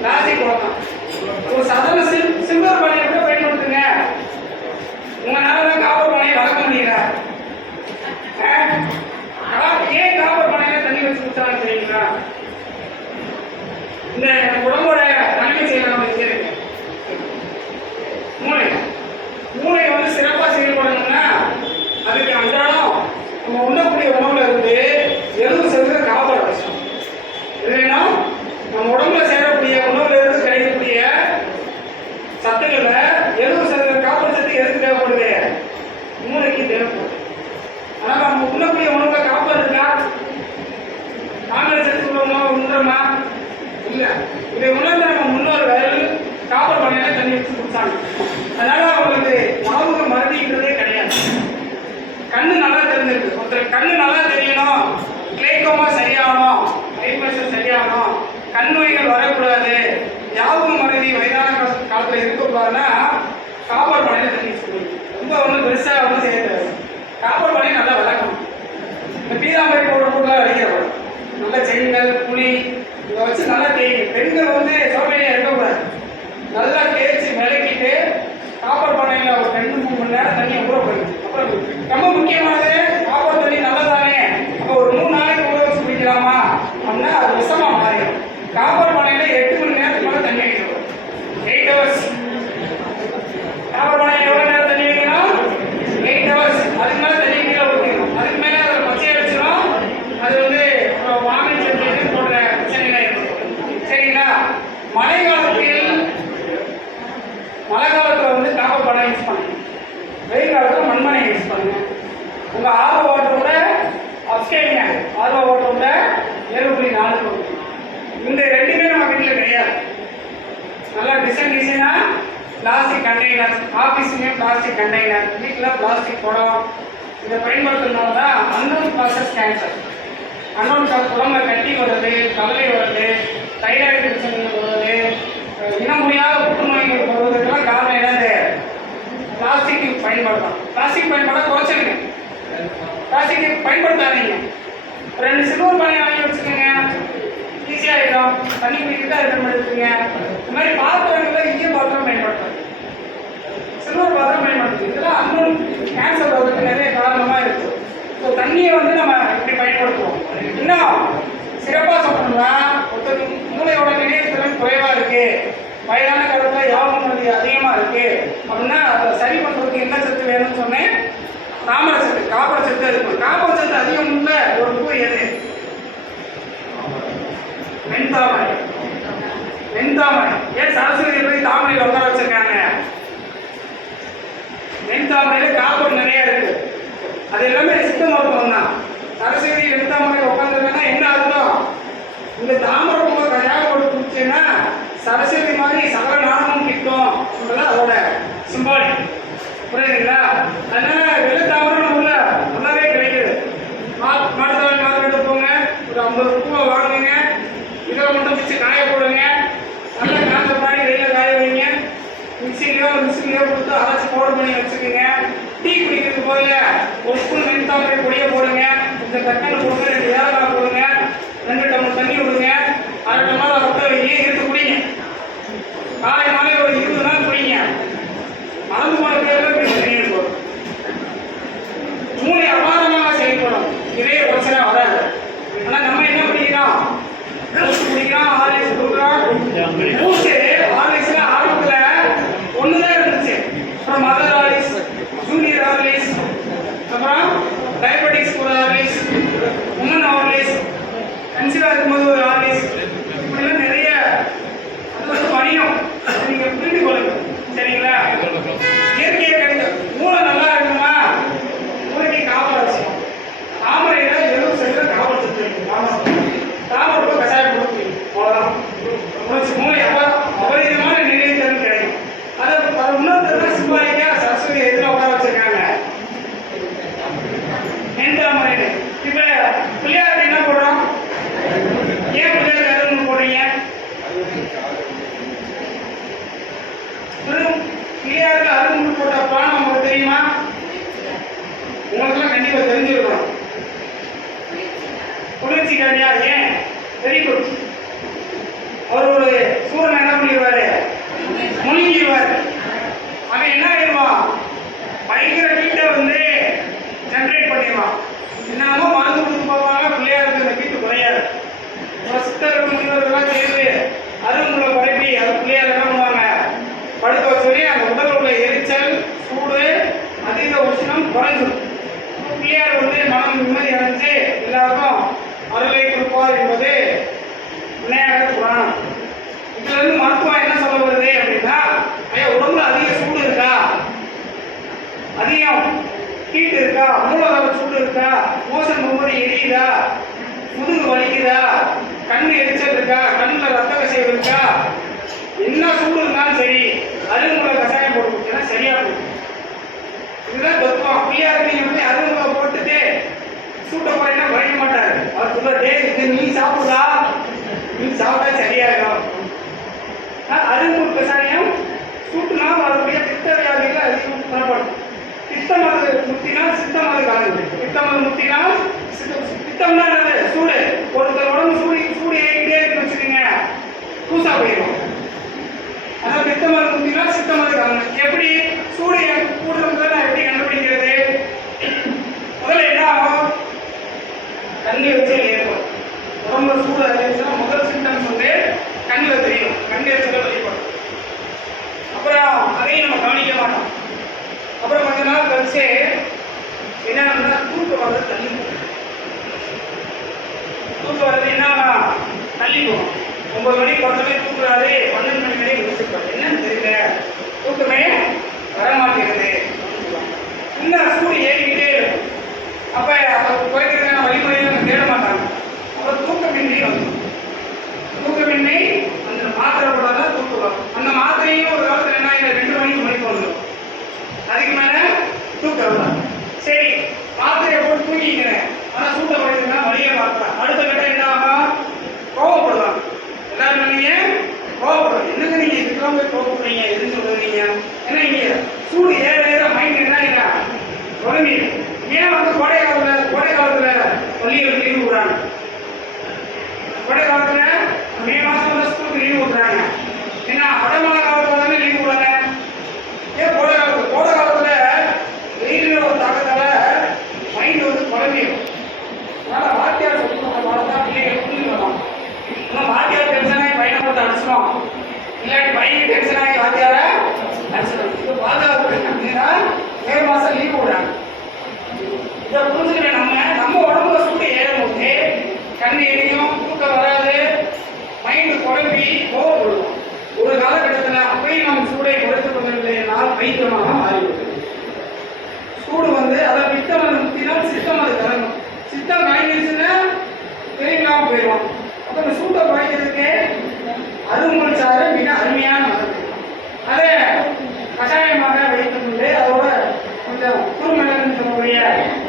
பிளாஸ்டிக் குடை தான். ஒரு சாதாரண சில்வர் பானையை கூட பயன்படுத்துங்க. உங்களால காப்பர் பானையை வளர்க்க முடியல. ஏன் காப்பர் பானையில தண்ணி வச்சு குடிச்சாங்க தெரியுங்களா? இந்த உடம்போட நன்மை செய்யலாம். மூளை சிறப்பா செயல்படணும்னா அதுக்கு அன்றாடம் நம்ம உண்ணக்கூடிய உணவுல 70% காப்பர் அவசியம். இல்லைன்னா நம்ம உடம்புல சேரக்கூடிய உணவுல இருந்து கிடைக்கக்கூடிய சத்துக்கள 70% காப்பர் சத்து எதுக்கு தேவைப்படுது? மூளைக்கு தேவைப்படுது. ஆனா நம்ம உண்ணக்கூடிய உணவுல காப்பர் இருக்கா? காப்பர் சத்து உள்ள உணவு உண்றோமா? இல்ல. இதை உணர்ந்த நம்ம முன்னோர்கள் காப்பர் பானையில தண்ணி வச்சு குடிச்சாங்க. அதனால அவங்களுக்கு ஞாபக மறதின்றதே கிடையாது. கண்ணு நல்லா தெரிஞ்சிருக்கு. ஒருத்தர் கண்ணு நல்லா தெரியணும், கிளைக்கோமா சரியாகணும், ஹைப்ரஷர் சரியாகணும், கண் நோய்கள் வரக்கூடாது, ஞாபக மறதி வயதான காலத்துல இருக்கக்கூடாதுன்னா காப்பர் பானையில தண்ணி வச்சு ரொம்ப பெருசா செய்ய தேவை. காப்பர் பானையை நல்லா விளக்கணும். இந்த பீதாம்பரி பவுடர் கூட அடிக்கப்படும். அப்படின்னா அது விஷமா மாறிடும். காப்பர் பானையில 8 மணி நேரத்துக்கு மேலே தண்ணி வைக்கணும். 8 hours. காப்பர் பானையில எவ்வளவு நேரம் தண்ணி வைக்கணும்? 8 hours. அதுக்கு மேல தண்ணி கீழே ஊற்றிக்கணும். அதுக்கு மேல அதில் பச்சையை வச்சிடும். அது வாமிட் சென்சேஷன் போன்ற பிரச்சனைகள் ஏற்படும். சரிங்களா? மழை காலத்தில் காப்பர் பானை யூஸ் பண்ணுங்க. வெயில் காலத்தில் மண்மனை யூஸ் பண்ணுங்க. உங்க ஆர்வ வாட்டரோட அப்ஸ்கேலிங்க ஆர்வ வாட்டரோட 7.4 இந்த ரெண்டுமே நம்ம வீட்டில் கிடையாது. நல்லா டிசைனா பிளாஸ்டிக் கண்டெய்னர், ஆஃபீஸ்லேயும் பிளாஸ்டிக் கண்டெய்னர், வீட்டில் பிளாஸ்டிக் குடம் இதை பயன்படுத்துறதுனால தான் அன்னோன் ப்ராசஸ் கேன்சர், அன்னோன் உடம்புல கட்டி வருது, கவலை வருது, தைராய்டு பிரச்சனை வருது, இனம் முடியாத புற்றுநோய்கள் வருவதற்கெல்லாம் காரணம் என்னது? பிளாஸ்டிக் பயன்பாடு. பிளாஸ்டிக் பயன்பாடை குறைச்சிருங்க. பிளாஸ்டிக் பயன்படுத்தாதீங்க. 2 சில்வர் பானை வாங்கி வச்சுக்கோங்க, ஈஸியாக இருக்கும். தண்ணி குடிக்கிறதா அதை பயன்படுத்துங்க. இந்த மாதிரி பாத்திரங்களை ஈய பாத்திரம் பயன்படுத்தும், சில்வர் பாத்திரம் பயன்படுத்தும். இதெல்லாம் அன்னோன் கேன்சர் வருவதற்கு நிறைய காரணமாக இருக்கு. ஸோ தண்ணியை நம்ம இப்படி பயன்படுத்துவோம். இன்னும் சிறப்பாக சொல்லணும்னா, ஒருத்தருக்கு மூளையோட நினைவுத்திறன் குறைவாக இருக்கு, வயதான காலத்தில் யோகம் அதிகமாக இருக்கு அப்படின்னா அதை சரி பண்ணுறதுக்கு என்ன சத்து வேணும்னு சொன்னேன்? தாமரை சத்து, காப்பர் சத்து இருக்கும். காப்பர் சத்து அதிகம் உள்ள ஒரு பூ எது? வெண்தாமரை. வெண்தாமரை. ஏன் சரஸ்வதி போய் தாமரையில் உட்கார வச்சிருக்காங்க? வெண்தாமரையில காப்பர் நிறைய இருக்கு. அது எல்லாமே சித்த மருத்துவம் தான். சரஸ்வதி வெண்தாமரை உட்காந்துருக்காங்கன்னா என்ன அர்த்தம்? இந்த தாமரை பூவை கல்யாணம் போட்டு குடிச்சேன்னா சரஸ்வதி மாதிரி சகல நாணமும் கிட்டும் அப்படின்றத அதோட சிம்பாலிக். புரியுதுங்களா? அதனால வெள்ளத்தாமரை உள்ள நல்லாவே கிடைக்குது. மாட்டுத்தாவணி மார்க்கெட்டு போங்க, ஒரு 50 பூவை வாங்குங்க, இதில் மட்டும் வச்சு காய போடுங்க. நல்லா காஞ்ச மாதிரி வெயில காய வைங்க. மிக்சிலையோ கொடுத்து அரைச்சி பவுடர் பண்ணி வச்சுக்கோங்க. டீ குடிக்கிறதுக்கு போதில் ஒரு ஸ்பூன் வெண்தாமரை பொடியை போடுங்க, கொஞ்சம் தக்காளி போடுங்க, 2 ஏலக்காய் போடுங்க, 2 டம்ளர் தண்ணி விடுங்க, 1/2 டம்ளர் ரத்த வைங்க, எடுத்து குடிங்க. காலை மாலை ஒரு 20 நாள் குடிங்க. மறந்து போன பேரில் தண்ணி இருக்கும். மூளை அபாரமாக செயல்படும். இதே பிரச்சனை வராது. ஆனால் நம்ம என்ன பண்ணிக்கிறோம்? குடிக்கிறோம், ஹார்லிக்ஸ் கொடுக்குறோம். ஹார்லிக்ஸ்ல ஆரம்பத்தில் ஒண்ணுதான் இருந்துச்சு. அப்புறம் மதர் ஹார்லிக்ஸ், ஜூனியர் ஹார்லிக்ஸ், அப்புறம் டயபெட்டிக்ஸ் ஒரு ஹார்லிக்ஸ், உமன் ஹார்லிக்ஸ், கன்சீவா இருக்கும்போது ஒரு ஹார்லிக்ஸ், இப்படிலாம் நிறைய. அது வணிகம். நீங்க புரிந்து கொள்ளுங்க. சரிங்களா? இயற்கையை கிடைக்க மூளை நல்லா இருக்குமா? மூளைக்கு காவல் அவசியம். தாமரையில 70% காவல் சத்து இருக்கு. தாமரை கஷாயம் கொடுப்பீங்க, அவ்வளவுதான். மூளை அபரிதமான நினைவுத்திறன் கிடைக்கும். அதை இன்னொருத்தர் சிம்பாலிக்கா சரஸ்வதி எதிர உட்கார வச்சிருக்காங்க வெண்தாமரை. இப்ப பிள்ளையாருக்கு என்ன போடுறோம்? ஏன் பிள்ளையாருக்கு அருள் போடுறீங்க? பிள்ளையாருக்கு அருள் போட்ட பானம் உங்களுக்கு தெரியுமா? உங்களுக்குலாம் கண்டிப்பா தெரிஞ்சிருக்கணும். குளிர்ச்சி கண்டியா? ஏன்? Very good. அவர் ஒரு சூரன் என்ன பண்ணிடுவாரு? முழுங்கிடுவாரு. அவன் என்ன ஆயிடுவான்? பயங்கர வீட்டை ஜென்ரேட் பண்ணிடுவான். என்னமோ மருந்து கொடுத்து போவாங்க, பிள்ளையாருக்கு இந்த வீட்டு குறையாது. சித்தர்கள் முனிவர்கள்லாம் சேர்ந்து அருள்முறை பரப்பி அது பிள்ளையார் என்ன பண்ணுவாங்க? படுக்க வச்சு அந்த உடல் உள்ள எரிச்சல், சூடு, அதீத உஷ்ணம் குறைஞ்சிடும். பிள்ளையார் மனம் நிம்மதி அடைஞ்சு எல்லாருக்கும் அருளை கொடுப்பார் என்பது விநாயகர் புராணம். இதுல மருத்துவம் என்ன சொல்ல வருது அப்படின்னா, உடம்புல அதிக சூடு இருக்கா, அதிகம் ஹீட் இருக்கா, மூலதன சூடு இருக்கா, மோசம் போகும்போது எரியுதா, முதுகு வலிக்குதா, கண்ணு எரிச்சல் இருக்கா, கண்ணுல ரத்த கசிவு இருக்கா, என்ன சூடு இருந்தாலும் சரி அருள்முறை கஷாயம் போட்டு கொடுத்தா சரியா போகும். இதுதான் தத்துவம். பிள்ளையாருக்கு நீங்க அருள்முறை போட்டுட்டு சூட்டை போறீங்கன்னா குறைக்க மாட்டாரு. அவர் சொல்ல, இது நீ சாப்பிடுதா, நீ சாப்பிட்டா சரியா இருக்கும். அருள்முறை கஷாயம் சூட்டுனா வரக்கூடிய பித்த வியாதிகள் அதிகம் குணப்படும். பித்தமது முத்தினா சித்தமது கலந்து, பித்தமது முத்தினா பித்தம்னா சூடு. ஒருத்தர் உடம்பு சூடு ஏறிக்கிட்டே இருக்குன்னு வச்சுக்கோங்க, பூசா போயிடும். அதான் பித்தமது முத்தினா சித்தமது கலந்து. எப்படி சூடு கூடுறதுல நான் எப்படி கண்டுபிடிக்கிறது? முதல்ல என்ன ஆகும்? தண்ணி வச்சு ஏற்படும். உடம்புல சூடு அதிகரிச்சுன்னா முதல் சிம்டம்ஸ் வந்து கண்ணில் தெரியும், கண் எரிச்சல் வெளிப்படும். அப்புறம் அதையும் நம்ம கவனிக்க மாட்டோம். அப்புறம் கொஞ்ச நாள் கழிச்சு என்னன்னா தூக்கம் வர்றது தள்ளி போகும். தூக்கம் வர்றது என்ன தள்ளி போகும். 9 மணிக்கு பக்கமே தூக்குறாரு, 12 மணி வரையும் முடிச்சுருப்பாரு. என்னன்னு தெரியல, தூக்கமே வரமாட்டேங்குது. இன்னும் சூடு ஏறிக்கிட்டே இருக்கும். அப்ப குறைக்கிறதுக்கான வழிமுறையை தேட மாட்டாங்க. அப்புறம் தூக்கமின்மை வந்து தூக்கமின்மை அந்த மாத்திரை போடாதான் தூக்கம் வரும். அந்த மாத்திரையும் ஒரு காலத்துல என்ன 2 மணிக்கு மணிக்கு வந்துடும். அதுக்கு மேல தூக்கம் வரும். சரி, மாத்திரையை போட்டு தூங்கிக்கிறேன், ஆனா சூட்டை குறைக்கிறதுனா வழியை பார்க்கலாம். அடுத்த கட்டம் என்ன ஆகும்? கோவப்படுவாங்க. எல்லாரும் நீங்க கோவப்படுவாங்க. என்னங்க நீங்க இதுக்கெல்லாம் போய் கோவப்படுறீங்க, எதுன்னு சொல்றீங்க? ஏன்னா இங்க சூடு ஏற ஏற மைண்ட் என்ன குழம்பி. ஏன் வந்து கோடை காலத்துல பள்ளிகளுக்கு லீவு விடுறாங்க? கோடை காலத்துல மே மாசம் வந்து ஸ்கூலுக்கு லீவு விடுறாங்க. ஏன்னா அடமழை காலத்துல தானே லீவு விடுறாங்க. ஏன் கோடை காலத்துல வெயில ஒரு தாக்கத்தால மைண்ட் வந்து குழம்பிடும். அதனால வாத்தியார் சொல்லி கொடுத்த பாடத்தான் பிள்ளைகள் புரிஞ்சுக்கலாம். ஆனால் வாத்தியார் டென்ஷனாகி பையனை போட்டு அடிச்சிடும், இல்லாட்டி பையன் டென்ஷனாகி வாத்தியார அடிச்சிடும். இது பாதுகாப்பு. ஏன்னா மே மாசம் லீவு விடுறாங்க. இதை புரிஞ்சுக்கிற நம்ம உடம்புல சூடு ஏறும் போது கண் எரியும், தூக்கம் வராது, மைண்டு குழம்பி கோவப்படுவோம். ஒரு காலகட்டத்தில் அப்பயும் நம்ம சூடை குறைத்துக் கொள்ளவில்லைனால் பைத்தியமாக மாறிவிடும். சூடு வந்து அதை பித்தம் முத்தினால் சித்தம் அது கலங்கும். சித்தம் கலங்கிடுச்சுன்னா தெரியாம போயிடும். அப்போ இந்த சூட்டை குறைக்கிறதுக்கு அருங்கல் சாறு மிக அருமையான மருந்து. அதை கஷாயமாக வைத்துக் கொண்டு அதோட கொஞ்சம் குறுமிளகுன்னு சொல்லக்கூடிய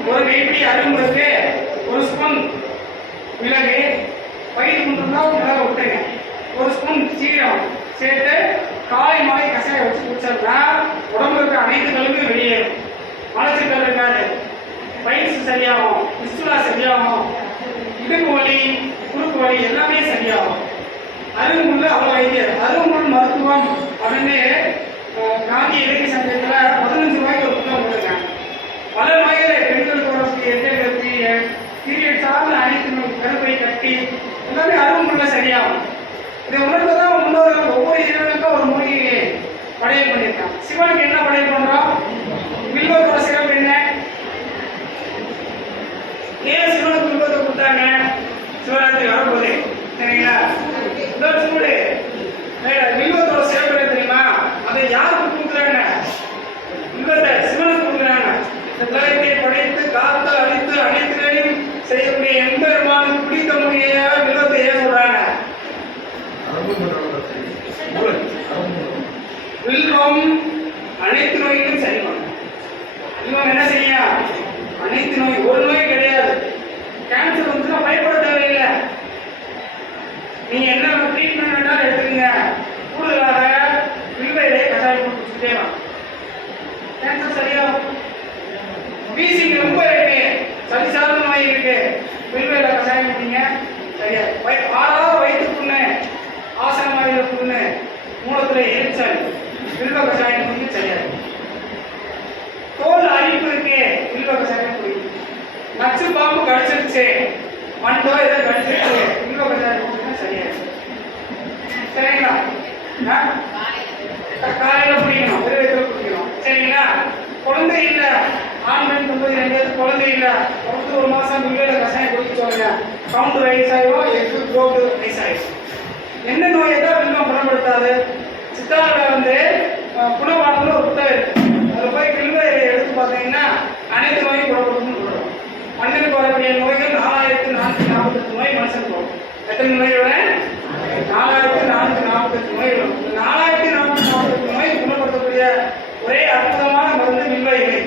ஒரு கைப்பிடி அரும்புக்கு 1 ஸ்பூன் மிளகு, வயிறு கொண்டுனா மிளகு விட்டுங்க, 1 ஸ்பூன் சீரகம் சேர்த்து காலை மாலை கஷாயம் வச்சு குடிச்சோம்னா உடம்புல இருக்க அனைத்து கழிவும் வெளியேறும். மலச்சிக்கல் இருக்காது, வயிற்று சரியாகும், பிஸ்துலா சரியாகும், இடுப்பு வலி, குறுக்கு வலி எல்லாமே சரியாகும். அருங்குள்ள அவ்வளோ வைத்தியர். அருங்குள் மருத்துவம் அப்படின்னு காந்தி இலக்கிய சங்கத்தில் 15 ரூபாய்க்கு ஒரு புத்தகம் கொடுத்துருக்காங்க. பல நோய்களை பெண்களுக்கு வரக்கூடிய பீரியட் சார்ந்த அனைத்து நோய், கருப்பை கட்டி எல்லாமே அருங்குள்ள சரியாகும். இதை உணர்ந்துதான் முன்னோர்கள் ஒவ்வொரு இறைவனுக்கும் ஒரு மூலிகையை படையல் பண்ணியிருக்காங்க. சிவனுக்கு என்ன படையல் பண்றோம்? வில்வத்தோட சிறப்பு என்ன? ஏன் சிவனுக்கு வில்வத்தை கொடுத்தாங்க? சிவராத்திரி வரப்போகுது சரிங்களா? உடல் சூடு. வில்வத்தோட சிறப்பு என்ன தெரியுமா? அதை யாருக்கு கொடுக்குறாங்க? வில்வத்தை சிவனுக்கு கொடுக்குறாங்க. இந்த உலகத்தை படைத்து காத்து அழித்து அனைத்திலையும் செய்யக்கூடிய எம்பெருமானுக்கு பிடித்த முறைய வில்வத்தை ஏன் சொல்றாங்க? வில்வம் அனைத்து நோய்களும் சரி பண்ணும். வில்வம் என்ன செய்யும்? அனைத்து நோய், ஒரு நோய் கிடையாது. கேன்சர் வந்துச்சுன்னா பயப்பட தேவையில்லை. நீங்க என்ன ட்ரீட்மெண்ட் வேணாலும் எடுத்துக்கங்க, கூடுதலாக வில்வையிலே கஷாயம் போட்டு குடிச்சுட்டே வாங்க, கேன்சர் சரியாகும். வீசிங் ரொம்ப இருக்கு, சளி சார்ந்த நோய் இருக்கு, வில்வையில கஷாயம் குடிங்க சரியா. 6 வயிற்று புண்ணு, ஆசன வாயில புண்ணு, மூலத்துல எரிச்சல், வில்வ கஷாயம் குடிங்க சரியா. தோல் அரிப்பு இருக்கு, வில்வ கஷாயம் குடிங்க. நச்சு பாம்பு கடிச்சிருச்சு, மண்டோ ஏதோ கடிச்சிருச்சு, வில்வ கஷாயம் குடிங்க சரியா. சரிங்களா? காலையில குடிக்கணும், வெறும் குடிக்கணும் சரிங்களா. குழந்தை இல்லை, ஆண் பெண் 92 குழந்தை இல்லை, 1 மாசம் வில்வையில கஷாயம் குடிச்சோங்க, கவுண்ட் ரைஸ் ஆயிரும், எக்கு க்ரோத் ரைஸ் ஆயிரும். என்ன நோயை தான் வில்வம் குணப்படுத்தாது? சித்தாவில் வந்து குணமானதுல ஒரு புத்தகம் இருக்கு, அதில் போய் வில்வ எடுத்து பார்த்தீங்கன்னா அனைத்து நோயும் குணப்படுத்தும்னு சொல்றோம். மண்ணுக்கு வரக்கூடிய நோய்கள் 4448 நோய் மனுஷனுக்கு வரும். எத்தனை நோயோட? 4448 நோய்கள். 4448 நோய் குணப்படுத்தக்கூடிய ஒரே அற்புதமான மருந்து வில்வ இலை.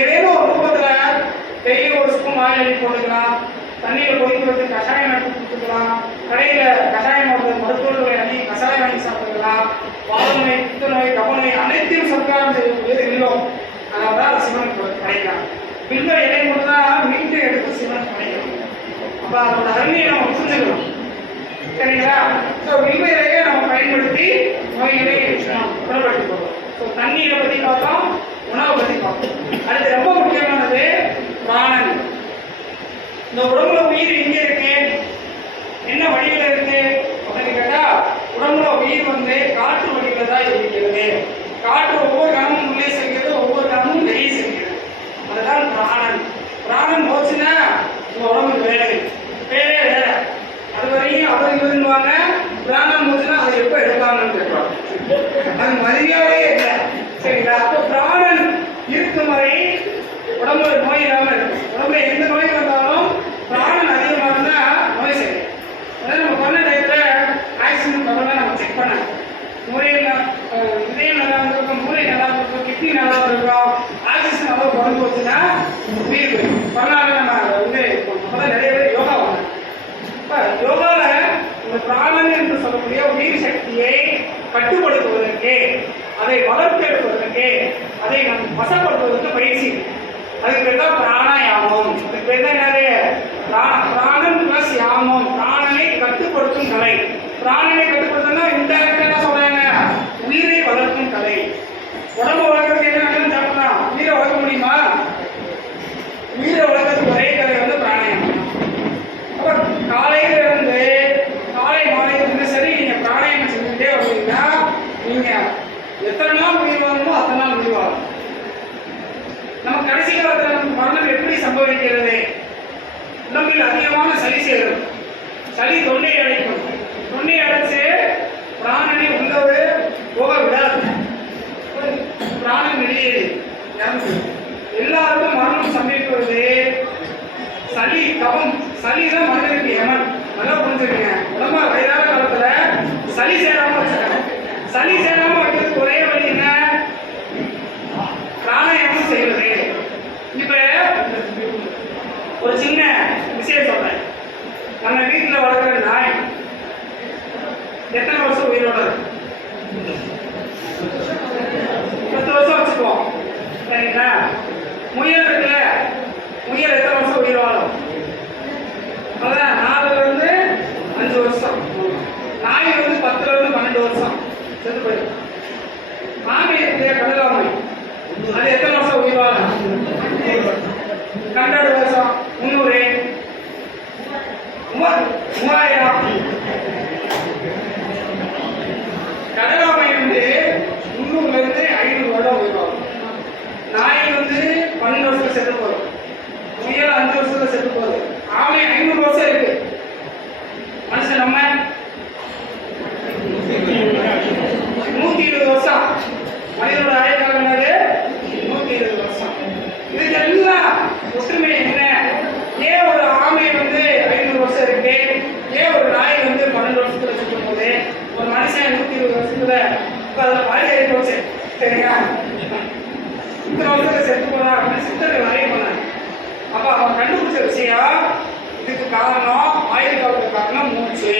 ஏதேனும் ஒரு ரூபத்தில் டெய்லி 1 ஸ்பூன் ஆயில் போட்டுக்கலாம், தண்ணியில் கொதிக்க வச்சு கஷாயம் எடுத்து கொடுத்துக்கலாம், கடையில் கஷாயம் மருத்துவர்களை அணி கஷாயம் வாங்கி சாப்பிட்டுக்கலாம். வாத நோய், பித்த நோய், கப நோய் அனைத்தையும் சர்க்காரம் செய்யக்கூடியது வில்வம். அதனால தான் சிவனுக்கு கிடைக்கலாம். வில்வ இலை மட்டும் தான் மீண்டும் எடுத்து சிவனுக்கு கிடைக்கும். அப்போ அதோட அருமையை நம்ம புரிஞ்சுக்கணும் சரிங்களா. ஸோ வில்வ இலையை நம்ம பயன்படுத்தி நோய்களை குணப்படுத்தி போகிறோம். ஸோ தண்ணீரை பற்றி பார்த்தோம், உணவை பற்றி பார்த்தோம். அடுத்து ரொம்ப முக்கியமானது பிராணன். இந்த உடம்புல உயிர் எங்கே இருக்கு? இருந்துவாங்க, பிராணம் முடிச்சுன்னா அதை எப்போ எடுப்பாங்கன்னு கேட்பாங்க. அது மரியாதையே இல்லை. சரிங்களா? அப்போ பிராணன் இருக்கும் வரை உடம்புல நோய் இல்லாமல் இருக்கும். உடம்புல எந்த நோய் வந்தாலும் பிராணன் அதிகமாக இருந்தால் நோய் செய்யும். அதாவது நம்ம பண்ண டயத்தில் ஆக்சிஜன் லெவலில் நம்ம செக் பண்ண முறையில் இதயம் நல்லா இருக்கும், மூளை நல்லா இருக்கும், கிட்னி நல்லா இருக்கும், ஆக்சிஜன் அளவு குறைஞ்சு போச்சுன்னா உயிர் போயிடும். பண்ணாலும் நம்ம வந்து அப்போதான் நிறைய பேர் யோகா பண்ணாங்க. இப்போ யோகாவில் இந்த பிராணன் என்று சொல்லக்கூடிய உயிர் சக்தியை கட்டுப்படுத்துவதற்கு, அதை வளர்த்தெடுப்பதற்கு, அதை நம் வசப்படுத்துவதற்கு பயிற்சி. அதுக்கு பேர் தான் பிராணாயாமம். அதுக்கு பேர் தான் என்னது? பிராணன் பிளஸ் யாமம், பிராணனை கட்டுப்படுத்தும் கலை. பிராணனை கட்டுப்படுத்தினா இந்த என்ன சொல்றாங்க? உயிரை வளர்க்கும் கலை. உடம்பு வளர்க்கறதுக்கு என்ன சாப்பிடலாம்? உயிரை வளர்க்க முடியுமா? உயிரை வளர்க்கறதுக்கு ஒரே கலை வந்து பிராணாயாமம். அப்ப காலையில இருந்து காலை மாலை சரி நீங்க பிராணாயாமம் செஞ்சுட்டே வந்தீங்கன்னா நீங்க எத்தனை நாள் உயிர் வாழணுமோ அத்தனை நாள் உயிர் வாழணும். நம்ம கடைசி காலத்தில் நமக்கு மரணம் எப்படி சம்பவிக்கிறது? உடம்பில் அதிகமான சளி சேரும். சளி தொண்டை அடைக்கும். தொண்டை அடைச்சு பிராணனை உள்ளவே போக விடாது. பிராணன் வெளியேறி இறந்து எல்லாருக்கும் மரணம் சம்பவிக்கிறது சளி கபம். சளி தான் மனிதனுக்கு யமன். நல்லா புரிஞ்சுக்கங்க. உடம்பு வயதான காலத்துல சளி சேராம வச்சுக்காங்க. சளி சேராம வைக்கிறதுக்கு ஒரே வழி என்ன? பிராணாயாமம் செய்வது. இப்ப ஒரு சின்ன விஷயம் சொல்றேன். நம்ம வீட்டில் வளர்க்குற நாய் எத்தனை வருஷம் உயிரோட இருக்கு? 10 வருஷம் வச்சுக்குவோம். சரிங்களா? முயல் இருக்குல்ல, முயல் எத்தனை வருஷம் உயிர் வாழும்? அதான் 4 இருந்து 5 வருஷம். நாய் வந்து 10 இருந்து 12 வருஷம் செத்து போயிடும். ஆமை இருக்கு, கடலாமை, அது எத்தனை வருஷம் உயிர் வாழும்? 200 வருஷம், 300, 3000. கடலாமை வந்து 300 இருந்து 500 வருடம் உயிர் வாழும். நாய் வந்து 12 வருஷத்துல செத்து போதும். முயல் 5 வருஷத்துல செத்து போகுது. ஆமை 500 வருஷம் இருக்கு. மனுஷன் நம்ம 120 வருஷம். மனிதனோட ஆயுள் காலம் என்னது? 120 வருஷம். இதுக்கெல்லாம் ஒற்றுமை என்ன? ஏன் ஒரு ஆமை வந்து 500 வருஷம் இருக்கு? ஏன் ஒரு நாய் வந்து 12 வருஷத்துல செத்து போகுது? ஒரு மனுஷன் 120 வருஷத்துல அதில் பாதி ஆகி போச்சு. சரிங்களா? இத்தனை வருஷத்துல செத்து போனா அப்படின்னு சித்தர்கள் நிறைய பண்ணாங்க. அப்ப அவன் கண்டுபிடிச்ச விஷயம், இதுக்கு காரணம் ஆயுள் காலத்துக்கு காரணம் மூச்சு.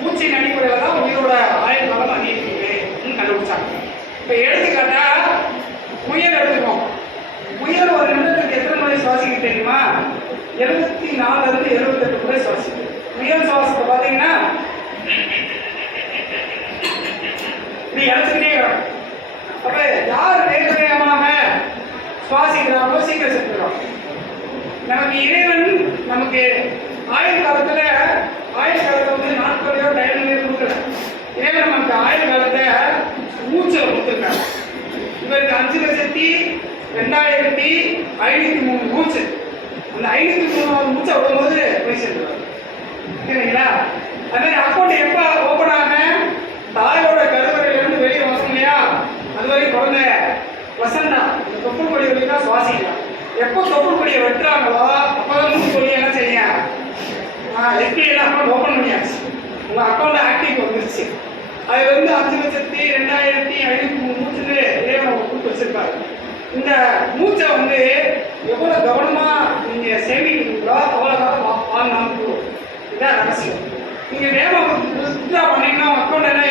மூச்சின் அடிப்படையில் தான் உயிரோட ஆயுள் காலம் அதிகரிக்குது கண்டுபிடிச்சாங்க. இப்ப எடுத்துக்காட்டா முயல் எடுத்துக்கோம். முயல் ஒரு நிமிடத்துக்கு எத்தனை முறை சுவாசிக்க தெரியுமா? 74 இருந்து 78 முறை சுவாசிக்கும். முயல் சுவாசத்தை பார்த்தீங்கன்னா இப்படி இழைச்சுக்கிட்டே வரும். அப்ப யார் வேகமாக சுவாசிக்கிறாங்களோ சீக்கிரம் செத்துக்கிறோம். நமக்கு இறைவன் நமக்கு ஆயுள் காலத்துல வந்து நாட்களையோ டைம்லையோ கொடுக்கல. இறைவன் நமக்கு ஆயுள் காலத்தை மூச்சை கொடுத்துருக்காங்க. இவருக்கு 5,02,503 மூச்சு. அந்த 503 மூச்சை விடும்போது போய் சேர்ந்துருவாங்க. சரிங்களா? அது மாதிரி அக்கௌண்ட் எப்போ ஓப்பன் ஆக? தாயோட கருவறையிலிருந்து வெளியே வரும் இல்லையா, அது வரைக்கும் குழந்தை வசந்தா இந்த தொப்புள் கொடி வரைக்கும் சுவாசிக்கலாம். எப்போ தொப்புள் கொடியை வெட்டுறாங்களோ அப்போதான் மூச்சு கொடி என்ன செய்ய எஸ்பிஐல அக்கௌண்ட் ஓப்பன் பண்ணியாச்சு. உங்கள் அக்கௌண்ட் ஆக்டிவ் வந்துருச்சு. அது வந்து 5,02,503 மூச்சுன்னு இறைவன் கொடுத்து வச்சிருக்காரு. இந்த மூச்சை வந்து எவ்வளோ கவனமாக நீங்கள் சேமிக்கிறீங்களோ அவ்வளோ காலம் வாழ்நாள். இதான் ரகசியம். நீங்கள் வேகம் வித்ரா பண்ணீங்கன்னா அக்கௌண்ட் என்ன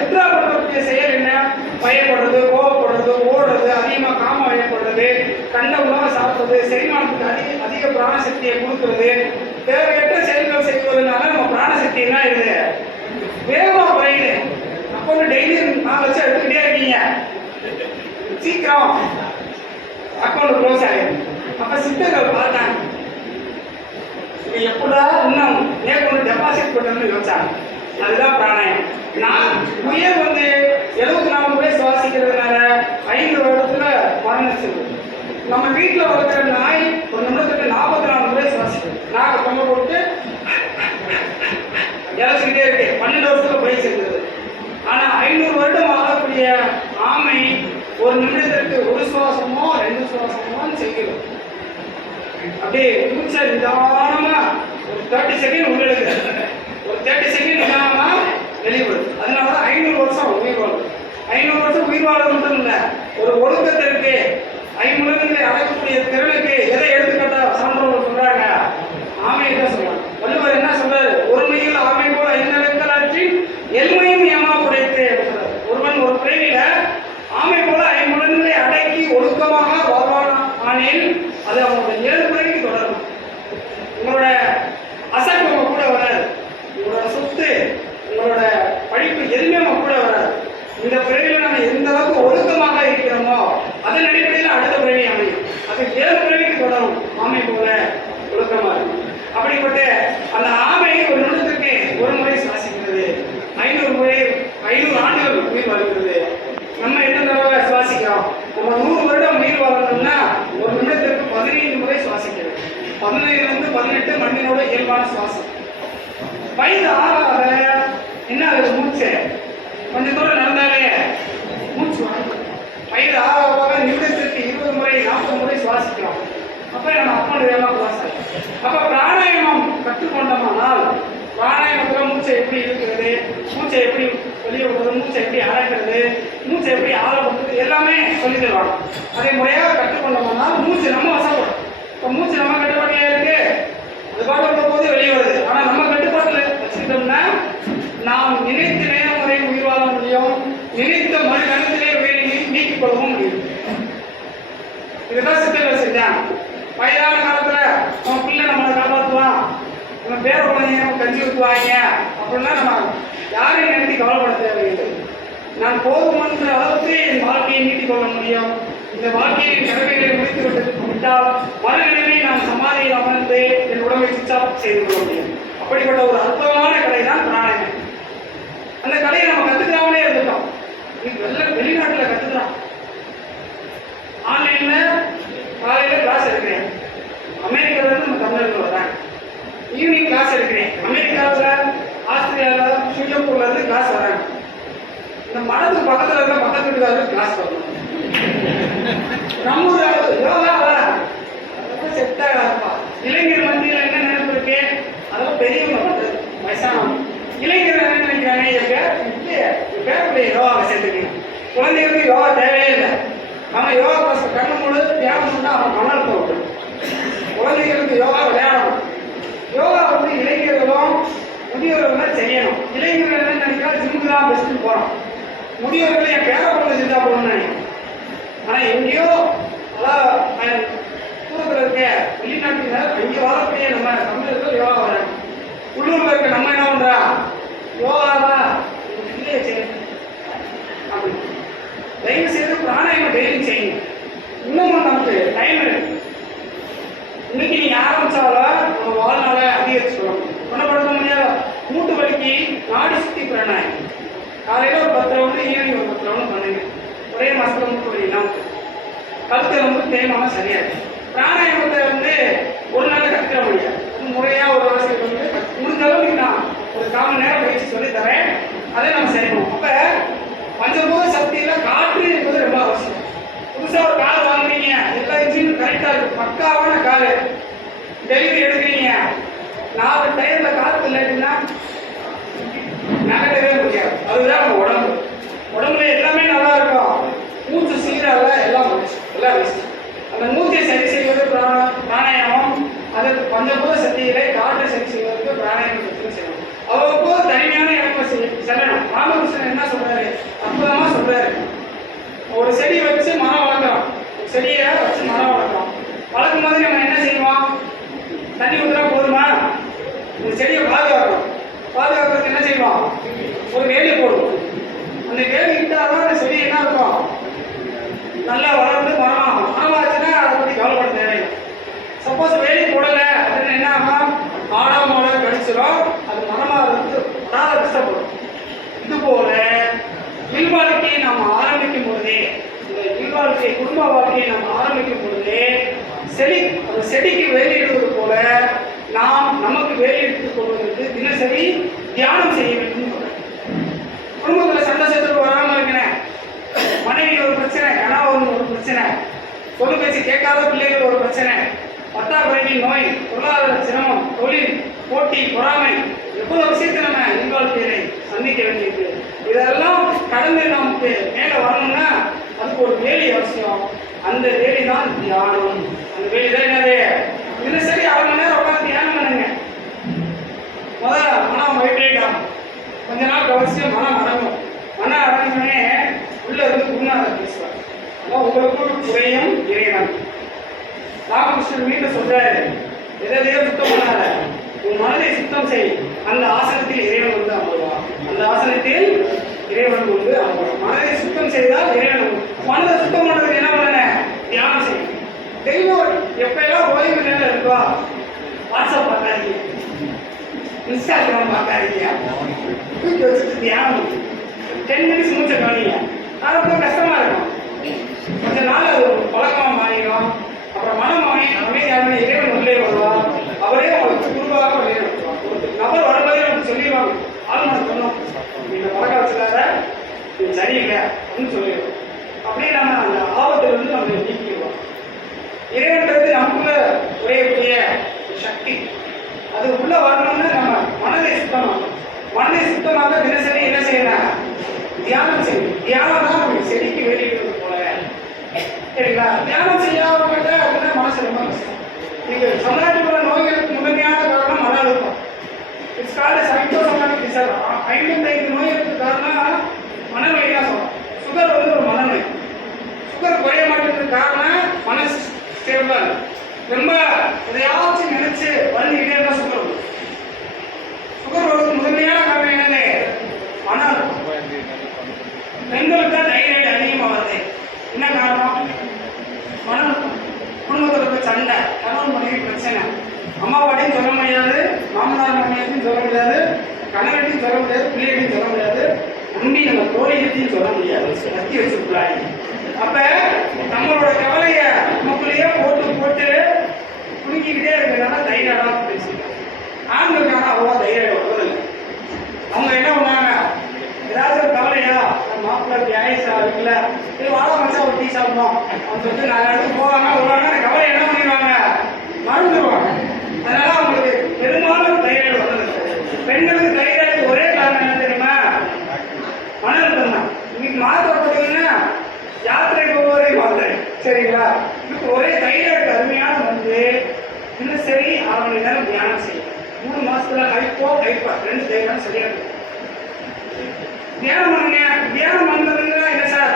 வித்ரா பண்ணக்கூடிய செயல் என்ன? பயப்படுறது, கோவப்படுறது, ஓடுறது, அதிகமாக காம வயப்படுறது, கண்ட உணவை சாப்பிட்றது, செரிமானத்துக்கு அதிக பிராணசக்தியை கொடுக்கறது, தேவையற்ற செயல்கள் செய்வதனால நம்ம பிராணசக்தி என்ன ஆயிடுது? வேகமாக குறையுது. அக்கௌண்ட் டெய்லி 4 லட்சம் எடுத்துக்கிட்டே இருக்கீங்க, சீக்கிரம் அக்கௌண்ட் க்ளோஸ் ஆகிடும். அப்போ சித்தர்கள் பார்த்தாங்க, எப்படா இன்னும் மேற்கொண்டு டெபாசிட் பண்ணணும்னு யோசிச்சாங்க. அதுதான் பிராணாயம். முயல் வந்து 74 முறை சுவாசிக்கிறதுனால 5 வருடத்துல மரணிச்சு. நம்ம வீட்டில் வளர்க்குற நாய் ஒரு நிமிடத்துக்கு 44 முறை சுவாசிக்கும். நாங்கள் தொங்க போட்டு இறச்சிக்கிட்டே இருக்கு. 12 வருஷத்துல போய் சேர்ந்தது. ஆனா 500 வருடம் ஆகக்கூடிய ஆமை ஒரு நிமிடத்திற்கு 1 சுவாசமோ 2 சுவாசமோ செய்கிறது. அப்படியே மூச்சை நிதானமா ஒரு 30 செகண்ட் உள்ளெடுக்குது, ஒரு 30 செகண்ட் நிதானமா வெளிப்படுது. அதனாலதான் 500 வருஷம் உயிர் வாழும். 500 வருஷம் உயிர் வாழ மட்டும் இல்ல, ஒரு ஒழுக்கத்திற்கு ஐம்புலன்களை அடக்கக்கூடிய திறனுக்கு எதை எடுத்துக்காட்டா சான்றோர்கள் சொல்றாங்க? ஆமையை தான் சொல்றாங்க. வள்ளுவர் என்ன சொல்றாரு? ஒருமையில் ஆமை போல 5 அடக்கலாற்றின் எல்மையும் ஏமா புடைத்து சொல்றாரு. ஒருவன் ஒரு பிறவியில ஆமை போல 5 புலன்களை அடக்கி ஒழுக்கமாக வாழ்வான ஆனில் அது அவனோட 7 பிறவிக்கு தொடரும். உங்களோட அசட்டு உங்க கூட வராது, உங்களோட சொத்து, உங்களோட படிப்பு எதுவுமே உங்க கூட வராது. இந்த பிறவியில நம்ம எந்த அளவுக்கு ஒழுக்கமாக இருக்கிறோமோ அதன் அடிப்படையில் அடுத்த பிறவி அமையும். அது 7 பிறவிக்கு தொடரும். ஆமை போல ஒழுக்கமா இருக்கும். அப்படிப்பட்ட அந்த ஆமை ஒரு நிமிடத்திற்கு ஒரு முறை சுவாசிக்கிறது. 500 ஆண்டுகள் உயிர் வாழ்கிறது. நம்ம எத்தனை தடவை சுவாசிக்கிறோம்? நம்ம 100 வருடம் உயிர் வாழணும்னா ஒரு நிமிடத்திற்கு 15 முறை சுவாசிக்கிறது. 15 18 மண்ணினோட இயல்பான சுவாசம். வயது ஆக என்ன ஆகுது? மூச்சு கொஞ்சம் தூரம் நடந்தாலே மூச்சு வாங்க. வயது ஆக நிமிடத்திற்கு 20 முறை 40 முறை சுவாசிக்கிறோம். அப்ப நம்ம அப்பன் வேகமாக சுவாசம். அப்ப பிராணாயாமம் கற்றுக்கொண்டோமானால் பிராணாயாமத்துல மூச்சை எப்படி இருக்கிறது, மூச்சை எப்படி வெளியே விடுறது, மூச்சை எப்படி அடக்கிறது, மூச்சை எப்படி ஆழப்படுறது எல்லாமே சொல்லி தருவாங்க. அதை முறையாக கற்றுக்கொண்டோம்னால் மூச்சு நம்ம வசப்படும். இப்போ மூச்சு நம்ம கட்டுப்பாட்டியா இருக்கு, அது பாட்டு போது வெளியே வருது. ஆனா நம்ம கட்டுப்பாட்டில் வச்சுக்கிட்டோம்னா நாம் நினைத்த நேரம் வரை உயிர் வாழ முடியும், நினைத்த மறு கணத்திலே உயிரை நீக்கிக் கொள்ளவும் முடியும். இதுதான் சித்தர்கள் செஞ்சாங்க. வயதான காலத்துல நம்ம பிள்ளை நம்மளை காப்பாற்றுவான், நம்ம பேர குழந்தைங்க கஞ்சி ஊற்றுவாங்க அப்படின்னா நம்ம யாரையும் நினைத்து கவலைப்பட தேவையில்லை. நான் போதுமன்ற அளவுக்கு என் வாழ்க்கையை நீட்டிக் கொள்ள முடியும். இந்த வாழ்க்கையை கடமைகளை முடித்து விட்டால் மறுநிலைமை நான் சமாதியில் அமர்ந்து என் உடம்பை சுவிட்ச் ஆஃப் செய்து கொள்ள முடியும். அப்படிப்பட்ட ஒரு அற்புதமான கலை தான் பிராணாயாமம். அந்த கலையை நம்ம கத்துக்காமலே இருந்துட்டோம். வெளிநாட்டுல கத்துக்கலாம். ஆன்லைன்ல காலையில கிளாஸ் எடுக்கிறேன். அமெரிக்கால இருந்து நம்ம தமிழர்கள் வராங்க. ஈவினிங் கிளாஸ் எடுக்கிறேன். அமெரிக்காவில், ஆஸ்திரேலியாவில், சிங்கப்பூர்ல இருந்து கிளாஸ் வராங்க. இந்த மனதுக்கு பக்கத்துல இருக்க பக்கத்து வீட்டுக்காரருக்கு கிளாஸ் வரணும். நம்ம யோகாவா செட் ஆகாதுப்பா. இளைஞர் மத்தியில் என்ன நினைப்பு இருக்கு? அதெல்லாம் பெரியவங்க வந்து வயசானவங்க. இளைஞர்கள் என்ன நினைக்கிறாங்க? பேரப்பிள்ளைய யோகாவை சேர்த்துக்கணும். குழந்தைகளுக்கு யோகா தேவையே இல்லை. அவன் யோகா கிளாஸ் கண்ணு மூடு தியானம் பண்ணா அவன் மணல் போகணும். குழந்தைகளுக்கு யோகா விளையாடணும். யோகா வந்து இளைஞர்களும் முதியோர்கள் தான் செய்யணும். இளைஞர்கள் என்ன நினைக்கிறா? ஜிம்முக்கு தான் பெஸ்ட்டு போறோம். முதியோர்கள் என் பேர குழந்தை செஞ்சா போகணும்னு நினைக்கிறேன். ஆனா எங்கேயோ அதான் தூரத்தில் இருக்க வெளிநாட்டினர் இங்கே வாழக்கூடிய நம்ம தமிழர்கள் யோகா வராங்க. உள்ளூர்ல இருக்க நம்ம என்ன பண்றா? யோகாவா இல்லையே சரி அப்படி. தயவு செய்து பிராணாயாமம் டெய்லி செய்யுங்க. இன்னமும் நமக்கு டைம் இருக்கு. இன்னைக்கு நீங்க ஆரம்பிச்சாலும் நம்ம வாழ்நாள அதிகரிச்சு சொல்லணும். குணப்படுத்த முடியாத மூட்டு வலிக்கு நாடி சுத்தி பிராணாயாமம் காலையில ஒரு 10 ரவுண்டு, ஈவினிங் ஒரு 10 ரவுண்டு பண்ணுங்க. ஒரே மாசத்துல மூட்டு வலி இல்லாம கழுத்து ரொம்ப தேய்மானம் சரியாது. பிராணாயாமத்தை வந்து ஒரு நாள் கற்றுக்க முடியாது. முறையா ஒரு ஆசிரியர் வந்து முடிஞ்ச அளவுக்கு நான் ஒரு 1/4 மணி நேரம் பயிற்சி சொல்லி தரேன். அதை நம்ம செய்யணும். அப்ப பஞ்சபூத சக்தியில காற்று என்பது ரொம்ப அவசியம். புதுசா ஒரு கார் வாங்குறீங்க, எல்லா இன்ஜினும் கரெக்டா இருக்கு, பக்காவான காரு டெலிவரி எடுக்கிறீங்க. 4 டயர்ல காற்று இல்லாட்டினா நகரவே முடியாது. அதுதான் நம்ம உடம்பு. உடம்புல எல்லாமே நல்லா இருக்கும், மூச்சு சீராக எல்லாம் வேஸ்ட். அந்த மூச்சை சரி செய்வது பிராணாயாமம். அதற்கு பஞ்சபூத சக்திகளை காற்றை சரி செய்வதற்கு பிராணாயாமம் செய்யணும். அவ்வப்போது தனிமையான இடமா செல்லணும். ராமகிருஷ்ணன் என்ன சொல்றாரு? அற்புதமா சொல்றாரு. ஒரு செடி வச்சு மரம் வளர்க்குறோம், செடியை வச்சு மரம் வளர்க்குறோம். வளர்க்கும் போது நம்ம என்ன செய்வோம்? தண்ணி ஊற்றுனா போதுமா? இந்த செடியை பாதுகாக்கிறோம். பாதுகாக்கிறதுக்கு என்ன செய்வோம்? ஒரு வேலி போடுவோம். அந்த வேலி இட்டாதான் அந்த செடி என்ன இருக்கும்? நல்லா வளர்ந்து மரமாகும். மரமாச்சுன்னா அதை பற்றி கவலைப்பட தேவையில்லை. சப்போஸ் வேலி போடலை அப்படின்னு என்ன ஆகும்? மாட கடிச்சிடும். அது மரமாகிறது அதாவது கஷ்டப்படும். இது போல இல்வாழ்க்கையை நாம் ஆரம்பிக்கும் பொழுதே, இந்த இல்வாழ்க்கை குடும்ப வாழ்க்கையை நாம் ஆரம்பிக்கும் பொழுதே அந்த செடிக்கு வேலி இடுவது போல நாம் நமக்கு வேலி எடுத்துக் கொள்வதற்கு தினசரி தியானம் செய்ய வேண்டும். குடும்பத்தில் சண்டை சச்சரவு வராமல் இருக்கிறேன், மனைவி ஒரு பிரச்சனை, கணவன் ஒரு பிரச்சனை, சொல்லு பேச்சு கேட்காத பிள்ளைகள் ஒரு பிரச்சனை, பத்தாக்குறைக்கு நோய், பொருளாதார சிரமம், தொழில், போட்டி, பொறாமை, எவ்வளவு விஷயத்தை நம்ம இன்வால்வ் சந்திக்க வேண்டியது. இதெல்லாம் கடந்து நமக்கு மேலே வரணும்னா அதுக்கு ஒரு வேலை அவசியம். அந்த வேலை தான் தியானம். அந்த வேலை தான் என்னது? தினசரி 1/2 மணி நேரம் உட்காந்து தியானம் பண்ணுங்க. முதல்ல மனம் வைப்ரேட் ஆகும், கொஞ்ச நாள் கவனிச்சு மனம் அடங்கும். மனம் அடங்குமே உள்ள இருந்து குருநாதர் பேசுவார். அதான் உங்களுக்குள் குறையும் இறைவன். ராமகிருஷ்ணன் மீண்டும் சொல்றாரு, எதையோ சுத்தம் பண்ணாத, உன் மனதை சுத்தம் செய், அந்த ஆசனத்தில் இறைவன் வந்து அமர்வான். அந்த ஆசனத்தில் இறைவன் வந்து அமர்வான். மனதை சுத்தம் செய்தால் இறைவன். மனதை சுத்தம் பண்றதுக்கு என்ன பண்ண? தியானம் செய்யும். தெய்வம் எப்பெல்லாம் ஓய்வு நேரம் இருக்கோ வாட்ஸ்அப் பார்க்காதீங்க, இன்ஸ்டாகிராம் பார்க்காதீங்க, தூக்கி வச்சுட்டு தியானம் 10 மினிட்ஸ் மூச்சை கவனிங்க. அது ரொம்ப கஷ்டமா இருக்கும். கொஞ்ச நாள் அது ஒரு பழக்கமாக மாறிடும். அப்புறம் மனம் அமைதியான இறைவன் உள்ளே வருவார். அவரே அவருக்கு குருவாக வெளியே வருவார். ஒரு நபர் வரும்போதே நமக்கு சொல்லிடுவாங்க, ஆளுநர் சொன்னோம், இந்த பழக்க வச்சுக்காத, இது சரியில்லை அப்படின்னு சொல்லிடுவோம். அப்படியே நம்ம அந்த ஆபத்திலிருந்து நம்ம நீக்கிடுவோம். இறைவன்றது நமக்குள்ள உரையக்கூடிய சக்தி. அது உள்ள வரணும்னு நம்ம மனதை சுத்தமாகும். மனதை சுத்தமாக தினசரி என்ன செய்யணும்? தியானம் செய்யும். தியானம் தான் உங்களுக்கு செடிக்கு வெளியிடுறது போல, சரிங்களா? தியானம் செய்யாம அப்படின்னா மனசு ரொம்ப கஷ்டம். நீங்க சமுதாயத்தில் உள்ள நோய்களுக்கு முதன்மையான காரணம் மன அழுத்தம். It's called psychosomatic disorder. 55 நோய்களுக்கு காரணம் மனநோய் தான் சொல்றோம். சுகர் வந்து ஒரு மனநோய். சுகர் குறைய மாட்டேங்கிறதுக்கு காரணம் மனசு ஸ்டேபிள். ரொம்ப எதையாச்சும் நினைச்சு வருந்துக்கிட்டே இருந்தா சுகர் வரும். சுகர் வருவதற்கு முதன்மையான காரணம் என்னது? மன அழுத்தம். பெண்களுக்கு தான் தைராய்டு அதிகமாக வருது. என்ன காரணம்? மன அழுத்தம். குடும்பத்தில் இருக்க சண்டை, கணவன் மனைவி பிரச்சனை, அம்மா பாட்டியும் சொல்ல முடியாது, மாமனார் மாமியாரையும் சொல்ல முடியாது, கணவனையும் சொல்ல முடியாது, பிள்ளைகளையும் சொல்ல முடியாது, நம்பி நம்ம தோழிகளையும் சொல்ல முடியாது, கத்தி வச்சுருக்காங்க. அப்ப நம்மளோட கவலைய நமக்குள்ளேயே போட்டு போட்டு குலுக்கிக்கிட்டே இருக்கிறதுனால தைராய்டா பேசிட்டாங்க. ஆண்களுக்கான அவ்வளோ தைராய்டு வருவதில்லை. அவங்க என்ன பண்ணாங்க? ஏதாச்சும் ஒரு கவலையா, மாப்பிள்ளை ஆயிஷா இருக்குல்ல, இது வாழ மச்சா ஒரு டீ சாப்பிடணும் அவங்க சொல்லிட்டு 4 இடத்துக்கு போவாங்க, வருவாங்க, அந்த கவலை என்ன பண்ணிடுவாங்க? மறந்துடுவாங்க. அதனால அவங்களுக்கு பெரும்பாலும் தைராய்டு வந்தது. பெண்களுக்கு தைராய்டு ஒரே காரணம் என்ன தெரியுமா? மன அழுத்தம் தான். இன்னைக்கு மாத்திரை போட்டீங்கன்னா யாத்திரை போவதே மாத்திரை, சரிங்களா? இதுக்கு ஒரே தைராய்டு அருமையான வந்து தினசரி 1/2 மணி நேரம் தியானம் செய்யும். 3 மாசத்துல ஹைப்போ 2 தைராய்டு சரியா இருக்கும். தியானம் பண்ணுங்க. தியானம் பண்ணுறதுன்னா என்ன சார்?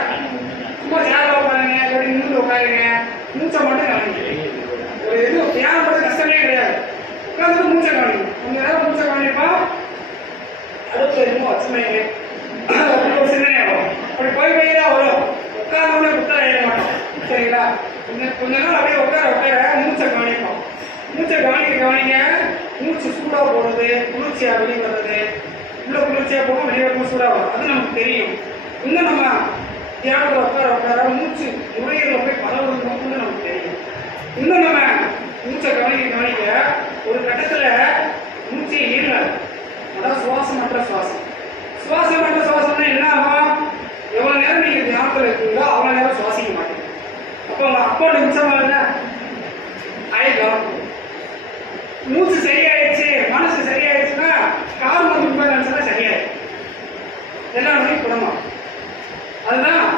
சும்மா சேரில் உட்காருங்க, அப்படி நின்று உட்காருங்க, மூச்சை மட்டும் கவனிங்க. ஒரு இது தியானம் பண்ண கஷ்டமே கிடையாது. உட்காந்துட்டு மூச்சை கவனிங்க. கொஞ்ச நேரம் மூச்சை கவனிப்போம். அடுத்து என்னமோ வச்சுமைங்க ஒரு சிந்தனை ஆகும். அப்படி போய் தான் வரும். உட்கார்ந்தோடனே புத்தகம் எழுத மாட்டோம், சரிங்களா? கொஞ்ச நாள் அப்படியே உட்கார மூச்சை கவனிப்போம். மூச்சை கவனிங்க. மூச்சு சூடாக போடுறது, குளிர்ச்சியாக வெளியே வர்றது, உள்ள குளிர்ச்சியாக போகும், வெளியே ரொம்ப சூடாக வரும். அது நமக்கு தெரியும். இன்னும் நம்ம தியானத்தில் உட்கார மூச்சு நுரையீரல போய் பரவுறதுன்னு நமக்கு தெரியும். இன்னும் நம்ம மூச்சை கவனிக்க ஒரு கட்டத்தில் மூச்சை ஈரல், அதாவது சுவாசமற்ற சுவாசம். சுவாசமற்ற சுவாசம்னா என்ன ஆகும்? எவ்வளோ நேரம் நீங்கள் தியானத்தில் இருக்கீங்களோ அவ்வளோ நேரம் சுவாசிக்க மாட்டீங்க. அப்போ உங்கள் அப்போட நிமிஷமாக ஆயிடும். மூச்சு சரியாயிடுச்சு, மனசு சரியாயிடுச்சுன்னா ஹார்மோன் இம்பேலன்ஸ் எல்லாம் சரியாயிடும், எல்லாமே குணமாகும். அதுதான்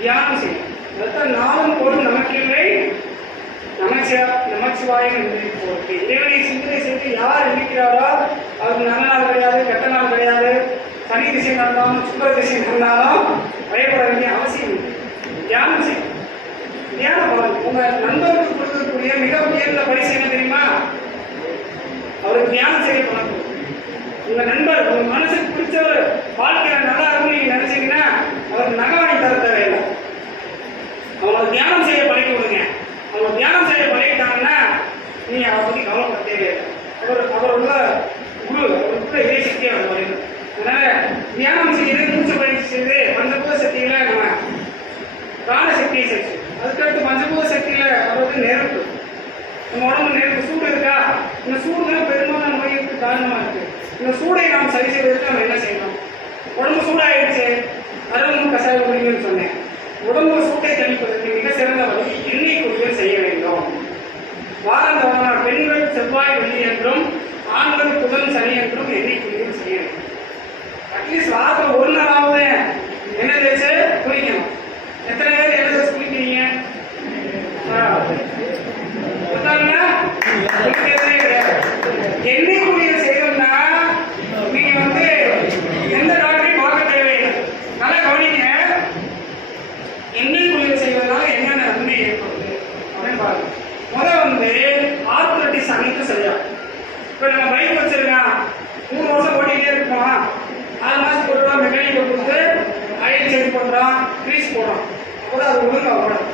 தியானம் செய்யும். அதுதான் நாளும் போலும் நமக்கில்லை நமச்சிவாயம் என்று போட்டு இறைவனை சிந்தனை செய்து யார் எண்ணிக்கிறாரோ அவருக்கு நல்ல நாள் கிடையாது, கெட்ட நாள் கிடையாது. சனி திசை நடந்தாலும் சுக்கர திசை நடந்தாலும் பயப்பட வேண்டிய அவசியம் இல்லை. தியானம் செய்யும். தியானம் பாருங்க. உங்க நண்பருக்கு கொடுக்கக்கூடிய மிக உயர்ந்த பரிசு என்ன தெரியுமா? அவருக்கு தியானம் செய்ய பழக்கம். உங்க நண்பர் உங்க மனசுக்கு பிடிச்சவர் வாழ்க்கையில நல்லா இருக்கும் நீங்க நினைச்சீங்கன்னா அவருக்கு நகை வாங்கி தர தேவையில்லை. அவங்களை தியானம் செய்ய பழக்கி விடுங்க. அவங்க தியானம் செய்ய பழகிட்டாங்கன்னா நீங்க அவரை பத்தி கவலைப்பட தேவையில்லை. அவர் உள்ள குரு, அவருக்குள்ள இதே சக்தியை அவர் வரைக்கும். அதனால தியானம் செய்யுது, மூச்சு பயிற்சி செய்யுது, பஞ்சபூத சக்தியில நம்ம பிராண சக்தியை சேர்த்து, அதுக்கடுத்து பஞ்சபூத சக்தியில அதாவது நெருப்பு. நம்ம உடம்பு நெருப்பு சூடு இருக்கா? இந்த சூடு தான் பெரும்பாலான நோய்களுக்கு காரணமா இருக்கு. இந்த சூடை நாம் சரி செய்வதற்கு நம்ம என்ன செய்யணும்? உடம்பு சூடாயிடுச்சு, அரும்பு கசாயம் குடிங்கன்னு சொன்னேன். உடம்பு சூட்டை தணிப்பதற்கு மிக சிறந்த வழி எண்ணெய் குளியல் செய்ய வேண்டும். வாரந்தவரான பெண்கள் செவ்வாய் வெள்ளி என்றும் ஆண்கள் புதன் சனி என்றும் எண்ணெய் குளியல் செய்ய வேண்டும். அட்லீஸ்ட் வாரத்தில் ஒரு நாளாவது என்ன தேய்ச்சி குளிக்கணும். எத்தனை பேர் என்ன தேய்ச்சி குளிக்கிறீங்க? எண்ணெய் குளியல் செய்யணும்னா நீங்க வந்து எந்த டாக்டரையும் பார்க்க தேவையில்லை. நல்லா கவனிங்க. எண்ணெய் குளியல் செய்வதனால என்னென்ன நன்மை ஏற்படுது அப்படின்னு பாருங்க. முதல் வந்து ஆர்த்ரைட்டிஸ் அனைத்து சரியா. இப்போ நம்ம பைக் வச்சிருக்கோம், 3 வருஷம் ஓட்டிகிட்டே இருக்கோம், 6 மாதத்துக்கு ஒரு ரூபா மெக்கானிக்கை கொடுத்து ஆயில் சேஞ்ச் பண்ணுறோம், க்ரீஸ் போடுறோம், அப்போதான் அது ஒழுங்காக ஓடும்.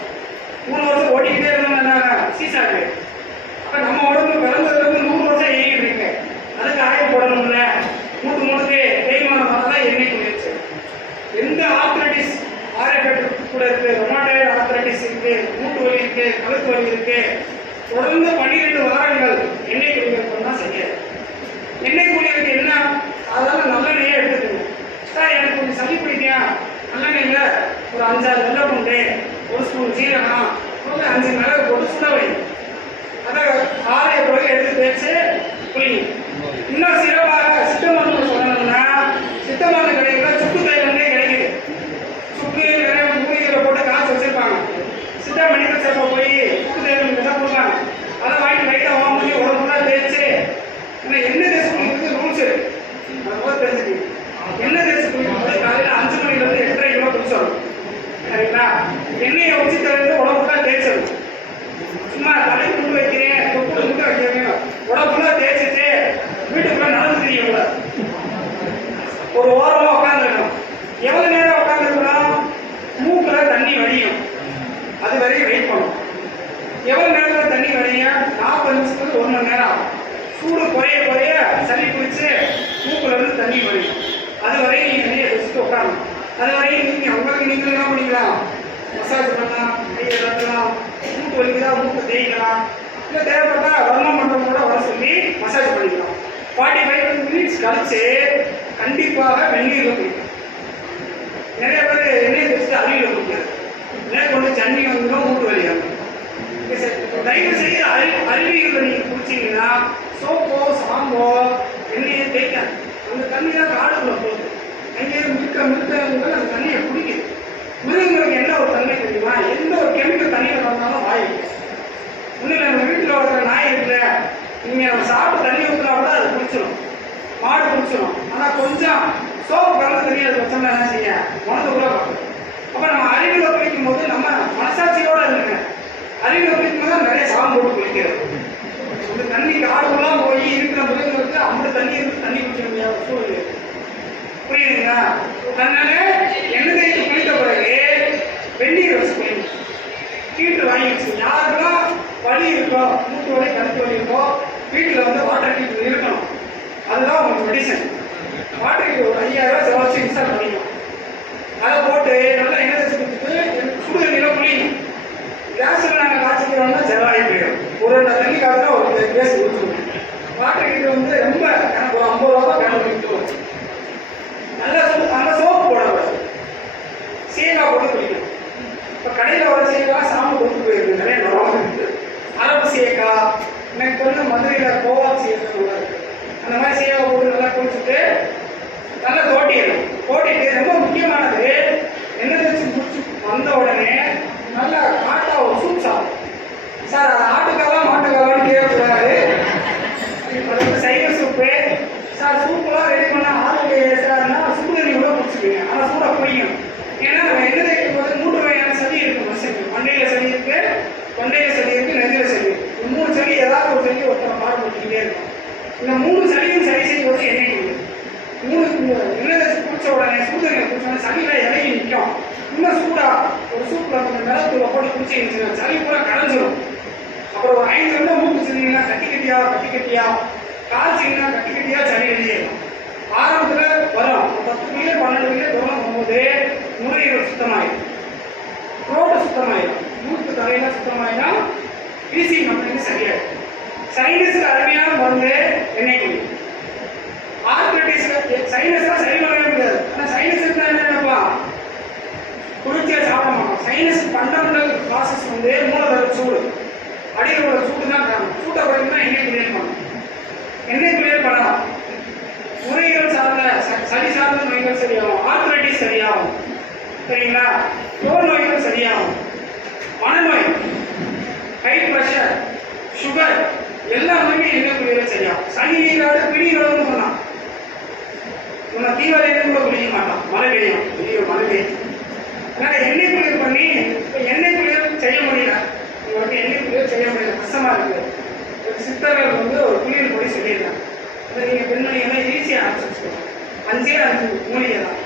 3 வருஷம் ஓட்டிக்கிட்டே இருந்தோம்னா சீசாக்கு. அப்போ நம்ம உடம்பு பிறந்ததுலேருந்து 100 வருஷம் இயங்கிட்டு இருக்கு. அதுக்கு ஆயில் போடணும்ல, மூட்டுக்கு தேய்மானம் தான் எண்ணெய் குளிர்ச்சி. எந்த ஆர்த்ரைட்டிஸ் ஆரோக்கியத்துக்கு கூட இருக்கு, ரொமாட்டாய்டு ஆர்த்ரைட்டிஸ் இருக்கு, மூட்டு வலி இருக்கு, கழுத்து வலி இருக்கு, தொடர்ந்து 12 வாரங்கள் எண்ணெய் குளியல் பண்ணால் செய்யாது. எண்ணெய் குளியலுக்கு என்ன? அதெல்லாம் நல்லெண்ணெயே எடுத்துக்கணும். சார் எனக்கு கொஞ்சம் சளி பிடிக்கும், நல்லெண்ணெயில் ஒரு 5-6 வெள்ளை பூண்டு, 1 ஸ்பூன் சீரகம், 5 மிளகு போட்டு சுட வைங்க. அதை ஆலைய பிறகு எடுத்து தேய்ச்சி குளிங்க. இன்னும் சிறப்பாக சித்த மருந்து சொல்லணும்னா, சித்த மருந்து கடைகளில் சுக்கு தைலம்னே கிடைக்குது. சுக்கு நிறைய மூலிகைகளை போட்டு காசு வச்சிருப்பாங்க. சித்தா மெடிக்கல் ஷாப்பில் போய் சுக்கு தைலம் தான் கொடுப்பாங்க. அதை வாங்கி லைட்டாக வாங்கி உடம்புலாம் தேய்ச்சி எண்ணெய் தேய்ச்சி குளிக்கிறது ரூல்ஸ் இருக்கு. அதை போல தெரிஞ்சுக்கணும். எண்ணெய் தேய்ச்சி குளிக்கும் போது காலையில் 5 மணிலேருந்து 8:30 கிலோ குளிச்சிடணும். சரிங்களா? எண்ணெயை ஊற்றி தவிர்த்து உடம்புலாம் தேய்ச்சிடணும். சும்மா தலை கொண்டு வைக்கிறேன், தொப்பு முட்டை வைக்கிறேன், உடம்புல தேய்ச்சிட்டு வீட்டுக்குள்ள நடந்து தெரியக்கூடாது. ஒரு ஓரமாக உட்காந்துருக்கணும். எவ்வளவு நேரம் உட்காந்துருக்கணும்? மூக்குல தண்ணி வடியும், அது வரையும் வெயிட் பண்ணும். எவ்வளவு நேரத்தில் தண்ணி வடியும்? 40 நிமிஷத்துக்கு 1 மணி நேரம் ஆகும். சூடு குறைய குறைய சளி பிடிச்சி மூக்குல இருந்து தண்ணி வடியும். அது வரையும் நீங்க எண்ணெயை வச்சுட்டு உட்காரணும். அது வரையும் நீங்க உங்களுக்கு நீங்க என்ன பண்ணிக்கலாம்? மசாஜ் பண்ணலாம், கையை தட்டலாம், மூட்டு வலிக்குதா மூட்டு தேய்க்கலாம், இல்லை தேவைப்பட்டா வர்ணம் பண்ணுறவங்க கூட வர சொல்லி மசாஜ் பண்ணிக்கலாம். 45 மினிட்ஸ் கழிச்சு கண்டிப்பாக வெந்நீரில் குடிக்கும். நிறைய பேர் எண்ணெயை வச்சுட்டு அருவியில் குடிக்காது, மேற்கொண்டு தண்ணி வந்துடும், மூட்டு வலி ஆகும். தயவு செய்து அருவியில் நீங்கள் குடிச்சிங்கன்னா சோப்போ சாம்போ எண்ணெயை தேய்க்காது. அந்த தண்ணி தான் காடுக்குள்ள போகுது. அங்கே மிருக்க அந்த தண்ணியை குடிக்குது. மிருகங்களுக்கு என்ன ஒரு தன்மை தெரியுமா? எந்த ஒரு கெமிக்கல் தண்ணியில் வந்தாலும் வாய் ஒன்றும் நம்ம வீட்டில் வளர்க்குற நாய் இருக்குல்ல, நீங்கள் நம்ம சாப்பிட்டு தண்ணி ஊற்றினா கூட அது குடிச்சிடும், மாடு குடிச்சிடும். ஆனால் கொஞ்சம் சோப்பு கலந்து தண்ணி அது வச்சோம்னா என்ன செய்ய மனது கூட பார்க்கணும். அப்போ நம்ம அருவியில் குளிக்கும் போது நம்ம மனசாட்சியோடு இருந்துங்க. அருவியில் குளிக்கும் போது தான் நிறைய சாம்பு போட்டு குளிக்கிறது. அந்த தண்ணி காடுலாம் போய் இருக்கிற மிருகங்களுக்கு அந்த தண்ணி இருந்து தண்ணி குடிக்க முடியாத சூழ்நிலை. புரியுதுங்களா? அதனால எண்ணெய் தேய்ச்சி குளித்த பிறகு வெந்நீர் வச்சு குளிக்கணும். ஹீட்டு வாங்கி வச்சு யாருக்கெல்லாம் வலி இருக்கோ, மூட்டு வலி கழுத்து வலி இருக்கோ, வீட்டில் வந்து வாட்டர் ஹீட்டர் இருக்கணும். அதுதான் உங்களுக்கு மெடிசன். வாட்டர் ஹீட்டர் ஒரு 5000 செலவச்சு இன்ஸ்டால் பண்ணிக்கணும். அதை போட்டு நல்லா எண்ணெய் தேய்ச்சி கொடுத்துட்டு சுடு தண்ணியில் குளிக்கணும். கேஸில் நாங்கள் காய்ச்சிக்கிறோம்னா செலவாகி போயிடும். ஒரு தண்ணி காய்ச்சா ஒரு கேஸ் ஊற்றுவோம். வாட்டர் ஹீட்டர் வந்து ரொம்ப எனக்கு ஒரு 50 ரூபா கணக்கு விட்டுருவோம். நல்லா அந்த சோப்பு போடக்கூடாது, சீக்காய் போட்டு குடிக்கணும். இப்போ கடையில் வர சீக்காய் சாம்பு கொண்டு போயிருக்கு, நிறைய நோக்கம் இருக்குது. அரபு சீக்காய், எனக்கு வந்து மதுரையில் கோவா சீக்காய் இருக்குது. அந்த மாதிரி சீக்காய் போட்டு நல்லா குடிச்சிட்டு நல்லா தோட்டிடணும். தோட்டிட்டு ரொம்ப முக்கியமானது எண்ணெய் தேய்ச்சி குடிச்சு வந்த உடனே நல்லா ஆட்டா ஒரு சூப் சாப்பிடும். சார் அது ஆட்டுக்காவா மாட்டுக்காவான்னு கேட்கக்கூடாது. அது வந்து சைவ சூப்பு. சார் சூப்பெல்லாம் ரெடி பண்ண ஆரோக்கிய சார்னா சுடு தண்ணி கூட குடிச்சுக்குங்க. ஆனால் சூடாக குடிக்கணும். ஏன்னா நம்ம எண்ணெய் தேய்க்கும் போது 3 வகையான சளி இருக்கும் மனுஷனுக்கு. மண்டையில் சளி இருக்கு, தொண்டையில் சளி இருக்கு, நெஞ்சில் சளி இருக்கு. இந்த 3 சளி ஏதாவது ஒரு சளி ஒருத்தனை பாடுபடுத்திக்கிட்டே இருக்கும். இந்த 3 சளியும் சரி செய்வது எண்ணெய் குடிக்கும். 3 எண்ணெய் தேய்ச்சி குடிச்ச உடனே சுடு தண்ணி குடிச்ச உடனே சளியில் இறங்கி நிற்கும். இன்னும் சூடா ஒரு சூப்பில் கொஞ்சம் மிளகுத்தூளை போட்டு குடிச்சிருந்துச்சுன்னா சளி பூரா கடைஞ்சிடும். அப்புறம் ஒரு 5 நிமிடம் மூக்கு செஞ்சீங்கன்னா கட்டி கட்டியா காய்ச்சிங்கன்னா கட்டி கட்டியா சளி வெளியேறும். ஆரம்பத்தில் வரும் 10 கிலோ 12 கிலோ தூரம் போகும்போது நுரையீரல் சுத்தமாயிடும், ரோடு சுத்தமாயிடும், மூக்கு தலையில சுத்தமாயினா ஈசி நம்மளுக்கு சரியாயிடும். சைனஸுக்கு அருமையான மருந்து எண்ணெய் குடி. சரியாகும், ஆர்த்ரைட்டிஸ் சரியாகும், சரிங்களா? தோல் நோய்கள் சரியாகும், மனநோய், ஹை பிரஷர், சுகர் எல்லாமே எண்ணெய் குளியல் சரியாகும். சனி நீராடு பிடிக்கிறதுன்னு சொன்னான், நம்ம தீவிர கூட குளிக்க மாட்டான், மழை பெய்யும், ஐயோ மழை பெய்யும். அதனால எண்ணெய் குளியல் பண்ணி எண்ணெய் குளியல் செய்ய முடியல, உங்களுக்கு எண்ணெய் குளியல் செய்ய முடியல, கஷ்டமா இருக்கு. சித்தர்கள் ஒரு குளியல் பொடி சொல்லியிருக்காங்க, அதை நீங்க பெண்மணி எல்லாம் ஈஸியாக அனுப்பிச்சுக்கணும். 5 மூலிகை தான்,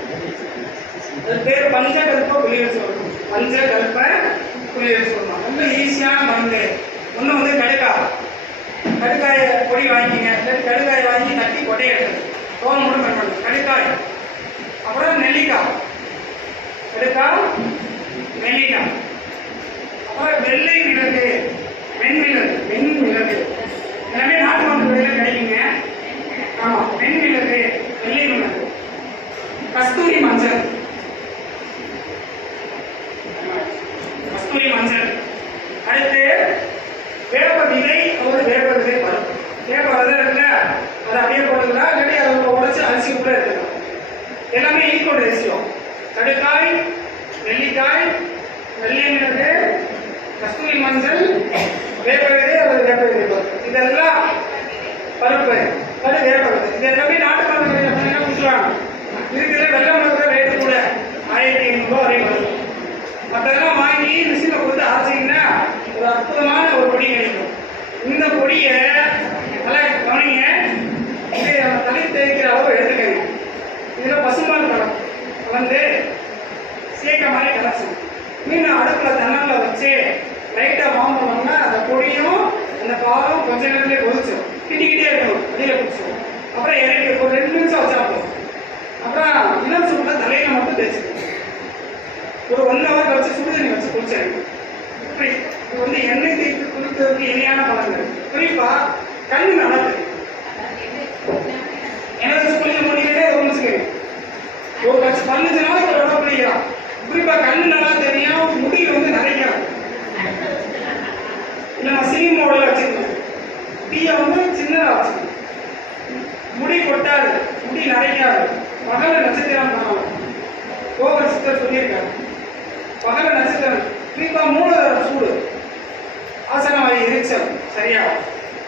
அது பேர் பஞ்சகல்ப குளியல் சொல்லணும். பஞ்சகல்ப குளியல் சொல்லணும், ரொம்ப ஈஸியான மருந்து. ஒன்று கடுக்காய பொடி வாங்கிங்க, கடுக்காயை வாங்கி தட்டி கொட்டையை எடுத்து தோல் மட்டும் பயன்படுத்தும். கடுக்காய், அப்புறம் நெல்லிக்காய், கடுக்காய், நெல்லிக்காய், அப்புறம் வெள்ளை மிளகு, வெண்மிளகு எல்லாமே நாட்டு மருந்து கடையில் கிடைக்குங்க. ஆமாம், வெண்மிளகு, வெள்ளை மிளகு, கஸ்தூரி மஞ்சள், அடுத்து வேப்ப விதை, வேப்ப விதை பருப்பு. வேப்ப விதை இருக்குல்ல, அதை அப்படியே போட்டுக்கலாம், இல்லாட்டி அதை உடைச்சு அரிசி கூட எடுத்துக்கலாம். எல்லாமே ஈக்குவல் ரேஷியோ. கடுக்காய், நெல்லிக்காய், வெள்ளை மிளகு, கஸ்தூரி மஞ்சள், வேப்ப விதை அல்லது வேப்ப விதை பருப்பு, இதெல்லாம் பருப்பு அது வேப்ப விதை. இது எல்லாமே நாட்டு மருந்து கடையில் கொடுத்துருவாங்க. இருக்கிற வெள்ளை மிளகு ரேட்டு கூட 1500 வரை வரும். மற்றதெல்லாம் வாங்கி மிஷினில் கொடுத்து அரைச்சிங்கன்னா ஒரு அற்புதமான ஒரு பொடி கிடைக்கும். இந்த பொடியை நல்லா கவனிங்க, இது நம்ம தலை தேய்க்கிற அளவு எடுத்துக்கங்க. இதில் பசும்பால் கலந்து சேர்க்க மாதிரி கலசம் மீன் அடுப்பில் தண்ணலில் வச்சு லைட்டாக வார்ம் பண்ணோம்னா அந்த பொடியும் அந்த பாலும் கொஞ்ச நேரத்துலேயே கொதிச்சிடும். கிட்டிக்கிட்டே இருக்கணும், வெளியில் குடிச்சிடும். அப்புறம் இறக்கி ஒரு 2 நிமிஷம் வச்சா போதும். அப்புறம் இளம் சூட்டில் தலையில் மட்டும் தேய்ச்சிடும். ஒரு 1 ஹவர் கழிச்சு சுடு தண்ணி வச்சு குளிச்சிருங்க. இப்படி இது எண்ணெய் தேய்த்து குளிக்கிறதுக்கு இணையான பலன்கள். குறிப்பாக கண்ணு நல்லா தெரியும். எண்ணெய் வச்சு குளிக்க முடியலே ஒன்றுச்சுக்கோங்க. ஒரு கட்சி 15 நாளைக்கு ஒரு இடம் குளிக்கலாம். குறிப்பாக கண்ணு நல்லா தெரியும், முடி நிறைக்காது. நம்ம சினி மோடில் வச்சுக்கணும், தீயை சின்னதாக வச்சுக்கணும். முடி கொட்டாது, முடி நிறைக்காது. பகல நட்சத்திரம் பண்ணலாம். கோபர் சித்தர் சொல்லியிருக்காரு, பகல நட்சத்திரம் குறிப்பா மூலதர சூடு, ஆசனவாயு எரிச்சல் சரியா.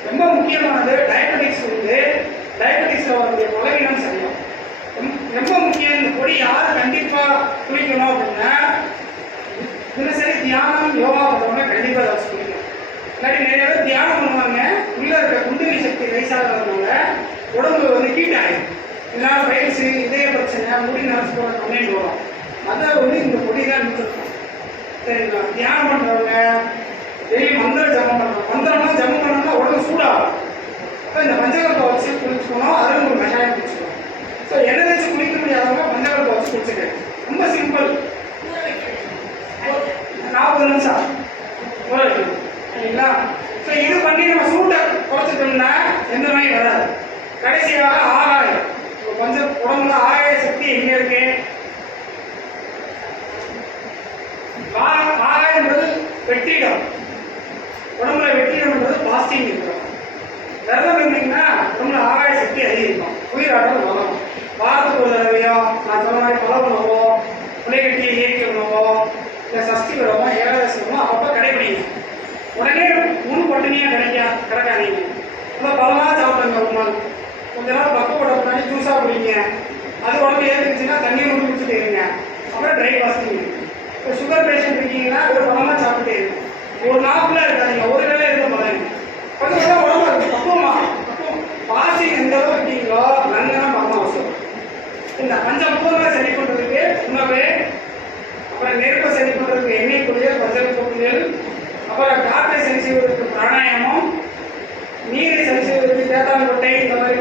ரொம்ப முக்கியமானது டயபெட்டிக்ஸ் டயபெட்டிக்ஸ்ல வரக்கூடிய பலவீனம் சரியா. ரொம்ப முக்கியம். இந்த பொடி யார் கண்டிப்பா குளிக்கணும் அப்படின்னா, தினசரி தியானம் யோகா பண்ணுறவங்க கண்டிப்பா அதை வச்சு குளிக்கணும். இல்லாட்டி நிறைய பேர் தியானம் பண்ணுவாங்க, உள்ள இருக்க குண்டலி சக்தி ரைஸாகிறதுனால உடம்பு ஹீட் ஆகிடும். இதனால வயசு, இதய பிரச்சனை, முடி நரைச்சு போட கம்ப்ளைண்ட் வரும். அதை இந்த பொடி தான் நிறுத்தணும். சரிங்களா? தியானம் பண்றவங்க டெய்லி மந்திரம் ஜபம் பண்ணணும். மந்திரம்லாம் ஜபம் பண்ணோம்னா உடம்பு சூடாகும். அப்போ இந்த பஞ்சகல்பம் வச்சு குளிச்சுக்கணும், அதில் ஒரு கஷாயம் குடிச்சுக்கணும். ஸோ எண்ணெய் தேய்ச்சி குளிக்க முடியாதவங்க பஞ்சகல்பம் வச்சு குளிச்சுக்கணும். ரொம்ப சிம்பிள். 40 நிமிஷம் ஊற வைக்கணும். சரிங்களா? ஸோ இது பண்ணி நம்ம சூட்டை குறைச்சிட்டோம்னா எந்த நோயும் வராது. கடைசியாக ஆகாயம். கொஞ்சம் உடம்புல ஆகாய சக்தி எங்க இருக்கு? ஆகாயம்ன்றது வெற்றிடம். உடம்புல வெற்றிடம்ன்றது பாசிட்டிவ் இருக்கிறோம். விரதம் இருந்தீங்கன்னா உடம்புல ஆகாய சக்தி அதிகரிக்கும், உயிராட்டம் வளரும். வாரத்துக்கு ஒரு தடவையோ நான் சொன்ன மாதிரி பல உணவோ, முளைகட்டிய இயற்கை உணவோ, இல்லை சஷ்டி விரதமோ, ஏகாதசி விரதமோ அப்பப்போ கடைபிடிங்க. உடனே முன் பட்டினியா கிடக்காதீங்க. நல்லா பலமாக சாப்பிடுங்க. ஒரு நாள் கொஞ்ச நாள் பக்கப்போட முன்னாடி ஜூஸாக குடிங்க. அது உடம்பு ஏற்றுச்சுன்னா தண்ணி மட்டும் குடிச்சுட்டே இருங்க. அப்புறம் ட்ரை ஃபாஸ்டிங். இப்போ சுகர் பேஷண்ட் இருக்கீங்கன்னா ஒரு பழமாக சாப்பிட்டே இருங்க. ஒரு நாளுக்குள்ள இருக்காதீங்க, ஒரு வேளை இருக்க பழங்க. கொஞ்சம் உடம்பு பக்குவமா பாசிங் எந்த அளவு இருக்கீங்களோ நல்லா பக்கம் அவசரம். இந்த பஞ்சபூதங்களை சரி பண்ணுறதுக்கு உணவு, அப்புறம் நெருப்பை சரி பண்ணுறதுக்கு எண்ணெய் குளியல், பஞ்சகல்ப குளியல், அப்புறம் காற்றை சரி செய்வதற்கு பிராணாயாமம், நீரை சரி செய்வதற்கு தேத்தாங்கொட்டை, இந்த மாதிரி